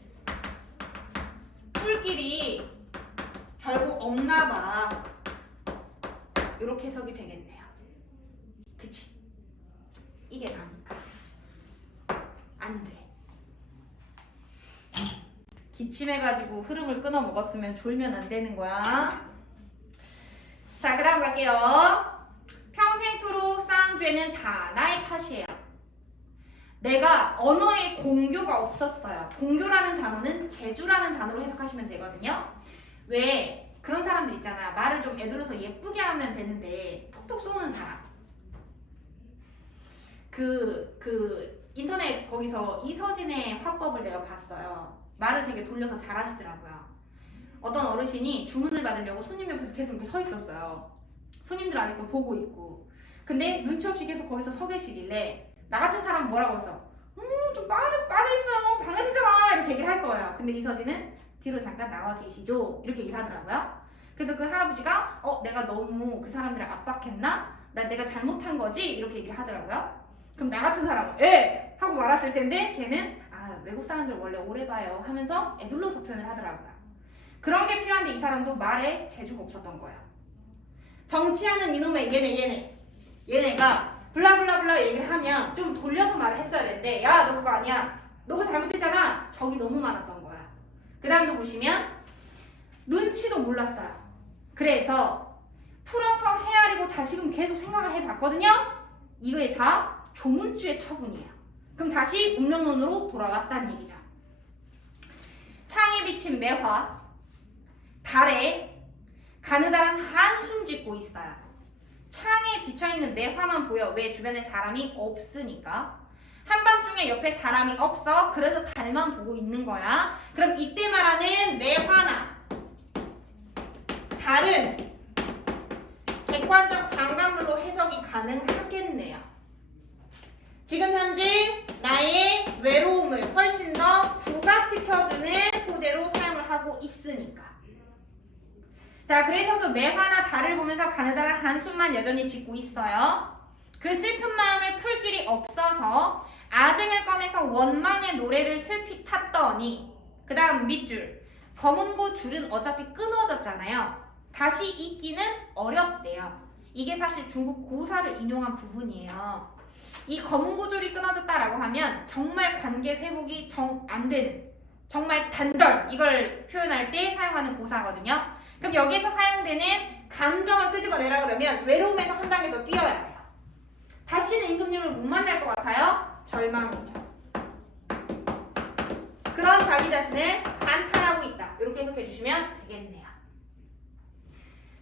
풀 길이 결국 없나 봐. 이렇게 해석이 되겠네요. 그치? 이게 나니까. 안 돼. 기침해가지고 흐름을 끊어 먹었으면 졸면 안 되는 거야. 자, 그 다음 갈게요. 평생토록 쌓은 죄는 다 나의 탓이에요. 내가 언어에 공교가 없었어요. 공교라는 단어는 재주라는 단어로 해석하시면 되거든요. 왜 그런 사람들 있잖아. 말을 좀 애들어서 예쁘게 하면 되는데 톡톡 쏘는 사람. 인터넷 거기서 이서진의 화법을 내가 봤어요. 말을 되게 돌려서 잘하시더라고요. 어떤 어르신이 주문을 받으려고 손님 옆에서 계속 이렇게 서 있었어요. 손님들 아직도 보고 있고. 근데 눈치 없이 계속 거기서 서 계시길래 나 같은 사람은 뭐라고 했어? 좀 빠져있어. 방해되잖아. 이렇게 얘기를 할 거예요. 근데 이서진은 뒤로 잠깐 나와 계시죠. 이렇게 얘기를 하더라고요. 그래서 그 할아버지가 내가 너무 그 사람들을 압박했나? 내가 잘못한 거지? 이렇게 얘기를 하더라고요. 그럼 나 같은 사람은 예! 하고 말았을 텐데 걔는 외국 사람들 원래 오래 봐요 하면서 애둘러서 표현을 하더라고요. 그런 게 필요한데 이 사람도 말에 재주가 없었던 거예요. 정치하는 이놈의 얘네가 블라블라블라 얘기를 하면 좀 돌려서 말을 했어야 되는데 야 너 그거 아니야. 너 그거 잘못했잖아. 적이 너무 많았던 거야. 그 다음도 보시면 눈치도 몰랐어요. 그래서 풀어서 헤아리고 다시금 계속 생각을 해봤거든요. 이거에 다 조물주의 처분이에요. 그럼 다시 운명론으로 돌아왔다는 얘기죠. 창에 비친 매화, 달에 가느다란 한숨 짓고 있어요. 창에 비쳐있는 매화만 보여. 왜? 주변에 사람이 없으니까. 한밤중에 옆에 사람이 없어. 그래서 달만 보고 있는 거야. 그럼 이때 말하는 매화나 달은 객관적 상관물로 해석이 가능하겠네요. 지금 현재 나의 외로움을 훨씬 더 부각시켜주는 소재로 사용을 하고 있으니까. 자, 그래서 그 매화나 달을 보면서 가느다란 한숨만 여전히 짓고 있어요. 그 슬픈 마음을 풀 길이 없어서 아증을 꺼내서 원망의 노래를 슬피 탔더니 그 다음 밑줄 검은고 줄은 어차피 끊어졌잖아요. 다시 잇기는 어렵대요. 이게 사실 중국 고사를 인용한 부분이에요. 이 검은고 줄이 끊어졌다라고 하면 정말 관계 회복이 안 되는 정말 단절 이걸 표현할 때 사용하는 고사거든요. 그럼 여기에서 사용되는 감정을 끄집어내라 그러면 외로움에서 한 단계 더 뛰어야 돼요. 다시는 임금님을 못 만날 것 같아요. 절망이죠. 그런 자기 자신을 반탄하고 있다. 이렇게 해석해 주시면 되겠네요.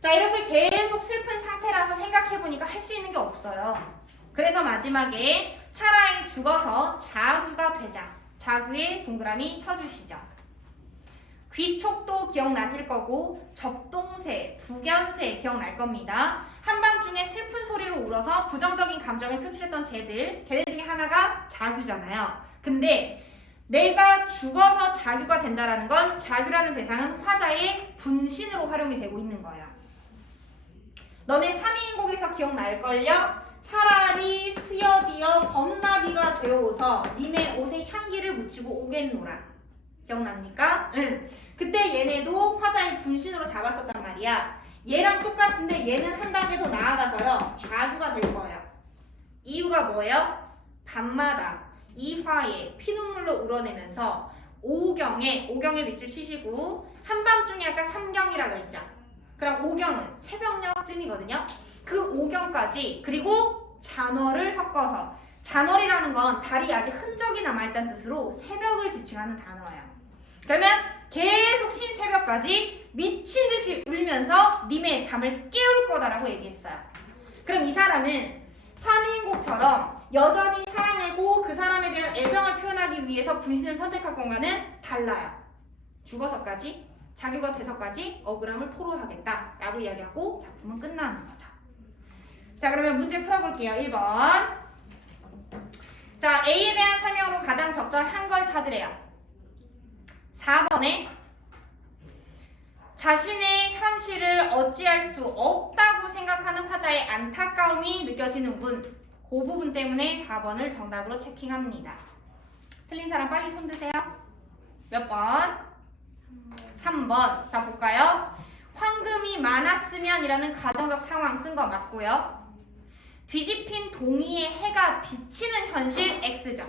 자, 이렇게 계속 슬픈 상태라서 생각해보니까 할 수 있는 게 없어요. 그래서 마지막에 차라리 죽어서 자구가 되자. 자구에 동그라미 쳐주시죠. 귀촉도 기억나실 거고 접동새, 두견새 기억날 겁니다. 한밤중에 슬픈 소리로 울어서 부정적인 감정을 표출했던 걔들 중에 하나가 자규잖아요. 근데 내가 죽어서 자규가 된다라는 건 자규라는 대상은 화자의 분신으로 활용이 되고 있는 거예요. 너네 삼위인곡에서 기억날걸요? 차라리 쓰여디어 범나비가 되어오서 님의 옷에 향기를 묻히고 오겠노라. 기억납니까? 응. 그때 얘네도 화자의 분신으로 잡았었단 말이야. 얘랑 똑같은데 얘는 한 단계 더 나아가서요. 좌규가 될 거예요. 이유가 뭐예요? 밤마다 이 화에 피눈물로 울어내면서 오경에 밑줄 치시고 한밤중에 아까 삼경이라 그랬죠. 그럼 오경은 새벽녘쯤이거든요. 그 오경까지 그리고 잔월을 섞어서 잔월이라는 건 달이 아직 흔적이 남아있다는 뜻으로 새벽을 지칭하는 단어예요. 그러면 계속 신새벽까지 미친 듯이 울면서 님의 잠을 깨울 거다라고 얘기했어요. 그럼 이 사람은 삼위인곡처럼 여전히 사랑하고 그 사람에 대한 애정을 표현하기 위해서 분신을 선택할 건가는 달라요. 죽어서까지 자규가 돼서까지 억울함을 토로하겠다라고 이야기하고 작품은 끝나는 거죠. 자, 그러면 문제 풀어볼게요. 1번. 자, A에 대한 설명으로 가장 적절한 걸 찾으래요. 4번에 자신의 현실을 어찌할 수 없다고 생각하는 화자의 안타까움이 느껴지는 분, 그 부분 때문에 4번을 정답으로 체킹합니다. 틀린 사람 빨리 손 드세요. 몇 번? 3번. 자, 볼까요? 황금이 많았으면 이라는 가정적 상황 쓴 거 맞고요. 뒤집힌 동이의 해가 비치는 현실 X죠.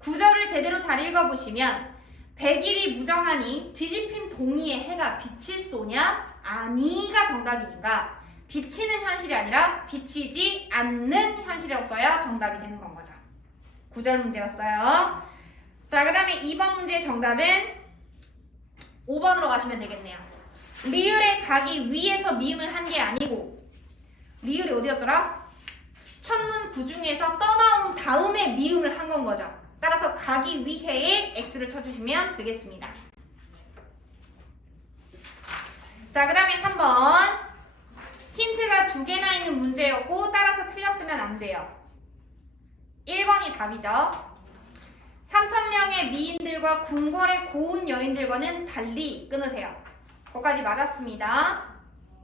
구절을 제대로 잘 읽어보시면 백일이 무정하니 뒤집힌 동이의 해가 비칠 소냐? 아니가 정답이니까 비치는 현실이 아니라 비치지 않는 현실이라고 써야 정답이 되는 건 거죠. 구절 문제였어요. 자, 그 다음에 2번 문제의 정답은 5번으로 가시면 되겠네요. 리을의 각이 위에서 미음을 한 게 아니고 리을이 어디였더라? 천문 구중에서 떠나온 다음에 미음을 한 건 거죠. 따라서 가기 위해에 X를 쳐주시면 되겠습니다. 자, 그 다음에 3번. 힌트가 2개나 있는 문제였고 따라서 틀렸으면 안 돼요. 1번이 답이죠. 3,000명의 미인들과 궁궐의 고운 여인들과는 달리 끊으세요. 거기까지 맞았습니다.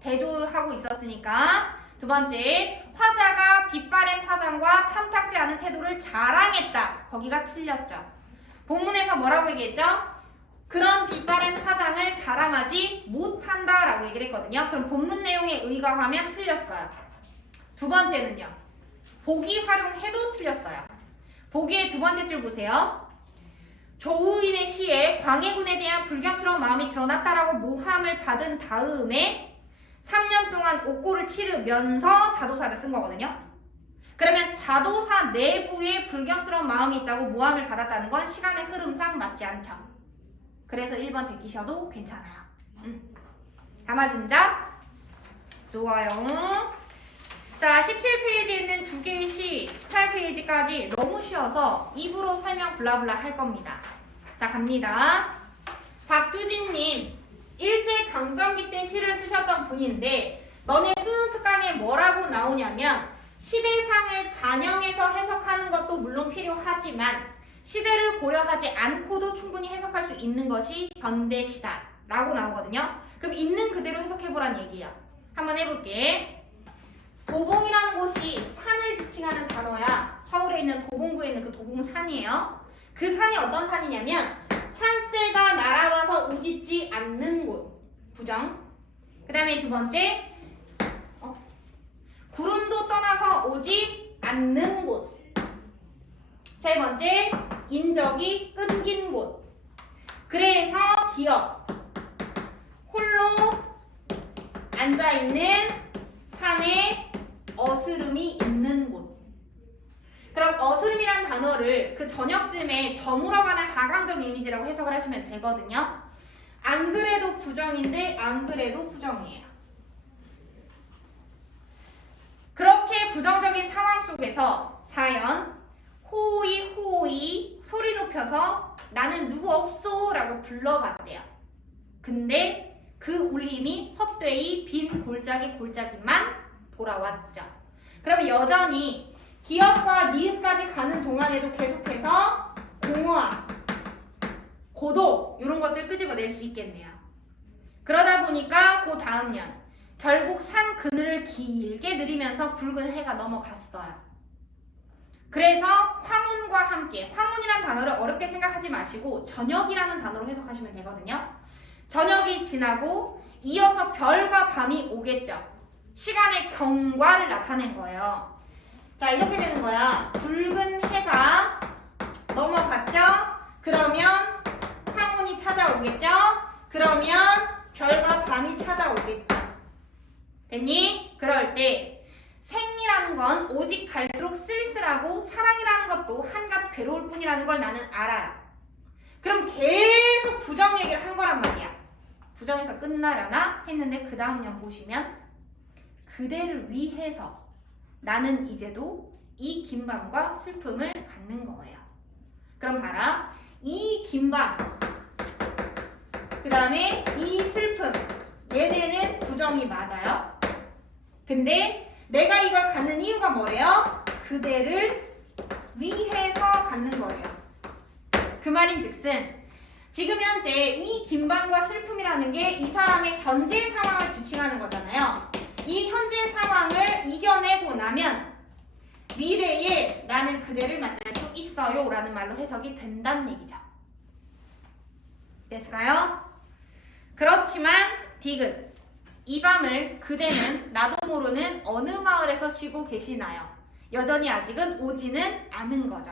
대조하고 있었으니까. 두 번째, 화자가 빛바랜 화장과 탐탁지 않은 태도를 자랑했다. 거기가 틀렸죠. 본문에서 뭐라고 얘기했죠? 그런 빛바랜 화장을 자랑하지 못한다 라고 얘기를 했거든요. 그럼 본문 내용에 의거하면 틀렸어요. 두 번째는요. 보기 활용해도 틀렸어요. 보기의 두 번째 줄 보세요. 조우인의 시에 광해군에 대한 불경스러운 마음이 드러났다라고 모함을 받은 다음에 3년 동안 옥고를 치르면서 자도사를 쓴 거거든요. 그러면 자도사 내부에 불경스러운 마음이 있다고 모함을 받았다는 건 시간의 흐름상 맞지 않죠. 그래서 1번 제끼셔도 괜찮아요. 다 맞은 자? 좋아요. 자, 17페이지에 있는 2개의 시 18페이지까지 너무 쉬워서 입으로 설명 블라블라 할 겁니다. 자, 갑니다. 박두진님, 일제강점기 때 시를 쓰셨던 분인데 너네 수능 특강에 뭐라고 나오냐면 시대상을 반영해서 해석하는 것도 물론 필요하지만 시대를 고려하지 않고도 충분히 해석할 수 있는 것이 현대시다 라고 나오거든요. 그럼 있는 그대로 해석해보란 얘기야. 한번 해볼게. 도봉이라는 곳이 산을 지칭하는 단어야. 서울에 있는 도봉구에 있는 그 도봉산이에요. 그 산이 어떤 산이냐면 산새가 날아와서 우짖지 않는 곳. 부정. 그 다음에 두 번째, 구름도 떠나서 오지 않는 곳. 세 번째, 인적이 끊긴 곳. 그래서 기억. 홀로 앉아있는 산에 어스름이 있는 곳. 그럼 어스름이란 단어를 그 저녁쯤에 저물어가는 하강적 이미지라고 해석을 하시면 되거든요. 안 그래도 부정인데 안 그래도 부정이에요. 그렇게 부정적인 상황 속에서 사연 호이 소리 높여서 나는 누구 없소 라고 불러봤대요. 근데 그 울림이 헛되이 빈 골짜기만 돌아왔죠. 그러면 여전히 기억과 니은까지 가는 동안에도 계속해서 공허함, 고독 이런 것들 끄집어낼 수 있겠네요. 그러다 보니까 그 다음 년 결국 산 그늘을 길게 느리면서 붉은 해가 넘어갔어요. 그래서 황혼과 함께, 황혼이라는 단어를 어렵게 생각하지 마시고 저녁이라는 단어로 해석하시면 되거든요. 저녁이 지나고 이어서 별과 밤이 오겠죠. 시간의 경과를 나타낸 거예요. 자, 이렇게 되는 거야. 붉은 해가 넘어갔죠? 그러면 황혼이 찾아오겠죠? 그러면 별과 밤이 찾아오겠죠. 됐니? 그럴 때 생이라는 건 오직 갈수록 쓸쓸하고 사랑이라는 것도 한갓 괴로울 뿐이라는 걸 나는 알아요. 그럼 계속 부정 얘기를 한 거란 말이야. 부정에서 끝나려나 했는데 그 다음 년 보시면 그대를 위해서 나는 이제도 이 긴 밤과 슬픔을 갖는 거예요. 그럼 봐라. 이 긴 밤, 그 다음에 이 슬픔, 얘네는 부정이 맞아요. 근데 내가 이걸 갖는 이유가 뭐래요? 그대를 위해서 갖는 거예요. 그 말인즉슨 지금 현재 이 긴 밤과 슬픔이라는 게 이 사람의 현재 상황을 지칭하는 거잖아요. 이 현재 상황을 이겨내고 나면 미래에 나는 그대를 만날 수 있어요 라는 말로 해석이 된다는 얘기죠. 됐을까요? 그렇지만 디귿, 이 밤을 그대는 나도 모르는 어느 마을에서 쉬고 계시나요? 여전히 아직은 오지는 않은 거죠.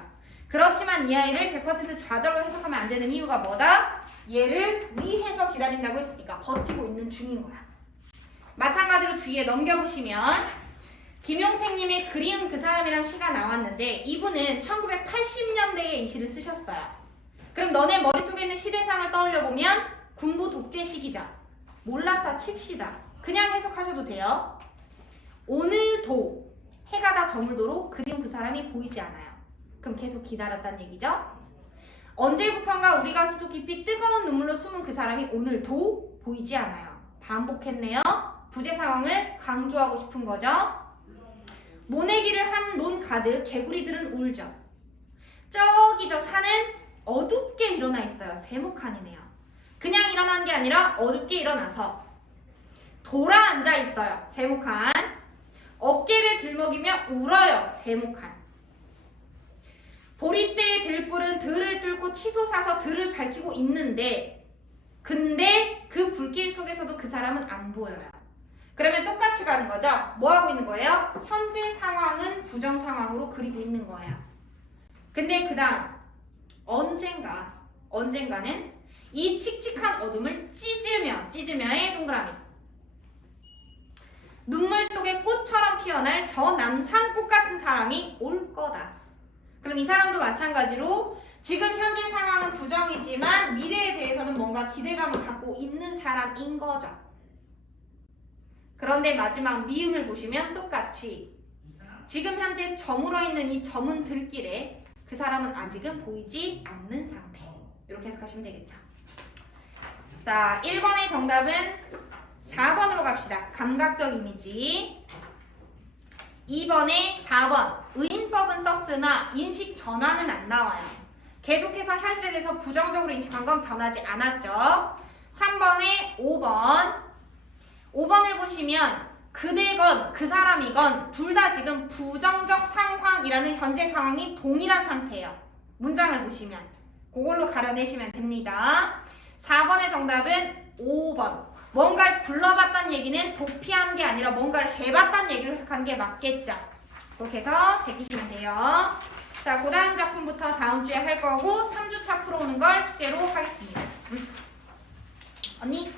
그렇지만 이 아이를 100% 좌절로 해석하면 안 되는 이유가 뭐다? 얘를 위해서 기다린다고 했으니까 버티고 있는 중인 거야. 마찬가지로 뒤에 넘겨보시면 김용택님의 그리운 그 사람이란 시가 나왔는데 이분은 1980년대에 이 시를 쓰셨어요. 그럼 너네 머릿속에 있는 시대상을 떠올려보면 군부 독재 시기죠. 몰랐다 칩시다. 그냥 해석하셔도 돼요. 오늘도 해가 다 저물도록 그리운 그 사람이 보이지 않아요. 그럼 계속 기다렸다는 얘기죠. 언제부턴가 우리가 숨속 깊이 뜨거운 눈물로 숨은 그 사람이 오늘도 보이지 않아요. 반복했네요. 부재 상황을 강조하고 싶은 거죠. 모내기를 한 논 가득 개구리들은 울죠. 저기 저 산은 어둡게 일어나 있어요. 세모칸이네요. 그냥 일어난 게 아니라 어둡게 일어나서 돌아 앉아 있어요. 세모칸. 어깨를 들먹이며 울어요. 세모칸. 보리떼의 들불은 들을 뚫고 치솟아서 들을 밝히고 있는데 근데 그 불길 속에서도 그 사람은 안 보여요. 그러면 똑같이 가는 거죠? 뭐 하고 있는 거예요? 현재 상황은 부정 상황으로 그리고 있는 거예요. 근데 그 다음 언젠가는 이 칙칙한 어둠을 찢으며의 동그라미 눈물 속에 꽃처럼 피어날 저 남산꽃 같은 사람이 올 거다. 그럼 이 사람도 마찬가지로 지금 현재 상황은 부정이지만 미래에 대해서는 뭔가 기대감을 갖고 있는 사람인 거죠. 그런데 마지막 미음을 보시면 똑같이 지금 현재 저물어 있는 이 저문 들길에 그 사람은 아직은 보이지 않는 상태. 이렇게 해석하시면 되겠죠. 자, 1번의 정답은 4번으로 갑시다. 감각적 이미지. 2번에 4번. 의인법은 썼으나 인식 전환은 안 나와요. 계속해서 현실에 대해서 부정적으로 인식한 건 변하지 않았죠. 3번에 5번. 5번을 보시면 그대건 그 사람이건 둘 다 지금 부정적 상황이라는 현재 상황이 동일한 상태예요. 문장을 보시면 그걸로 가려내시면 됩니다. 4번의 정답은 5번. 뭔가를 불러봤다는 얘기는 도피한 게 아니라 뭔가를 해봤다는 얘기를 해석하는 게 맞겠죠. 그렇게 해서 제끼시면 돼요. 자, 그 다음 작품부터 다음 주에 할 거고 3주차 풀어오는 걸 숙제로 하겠습니다. 언니?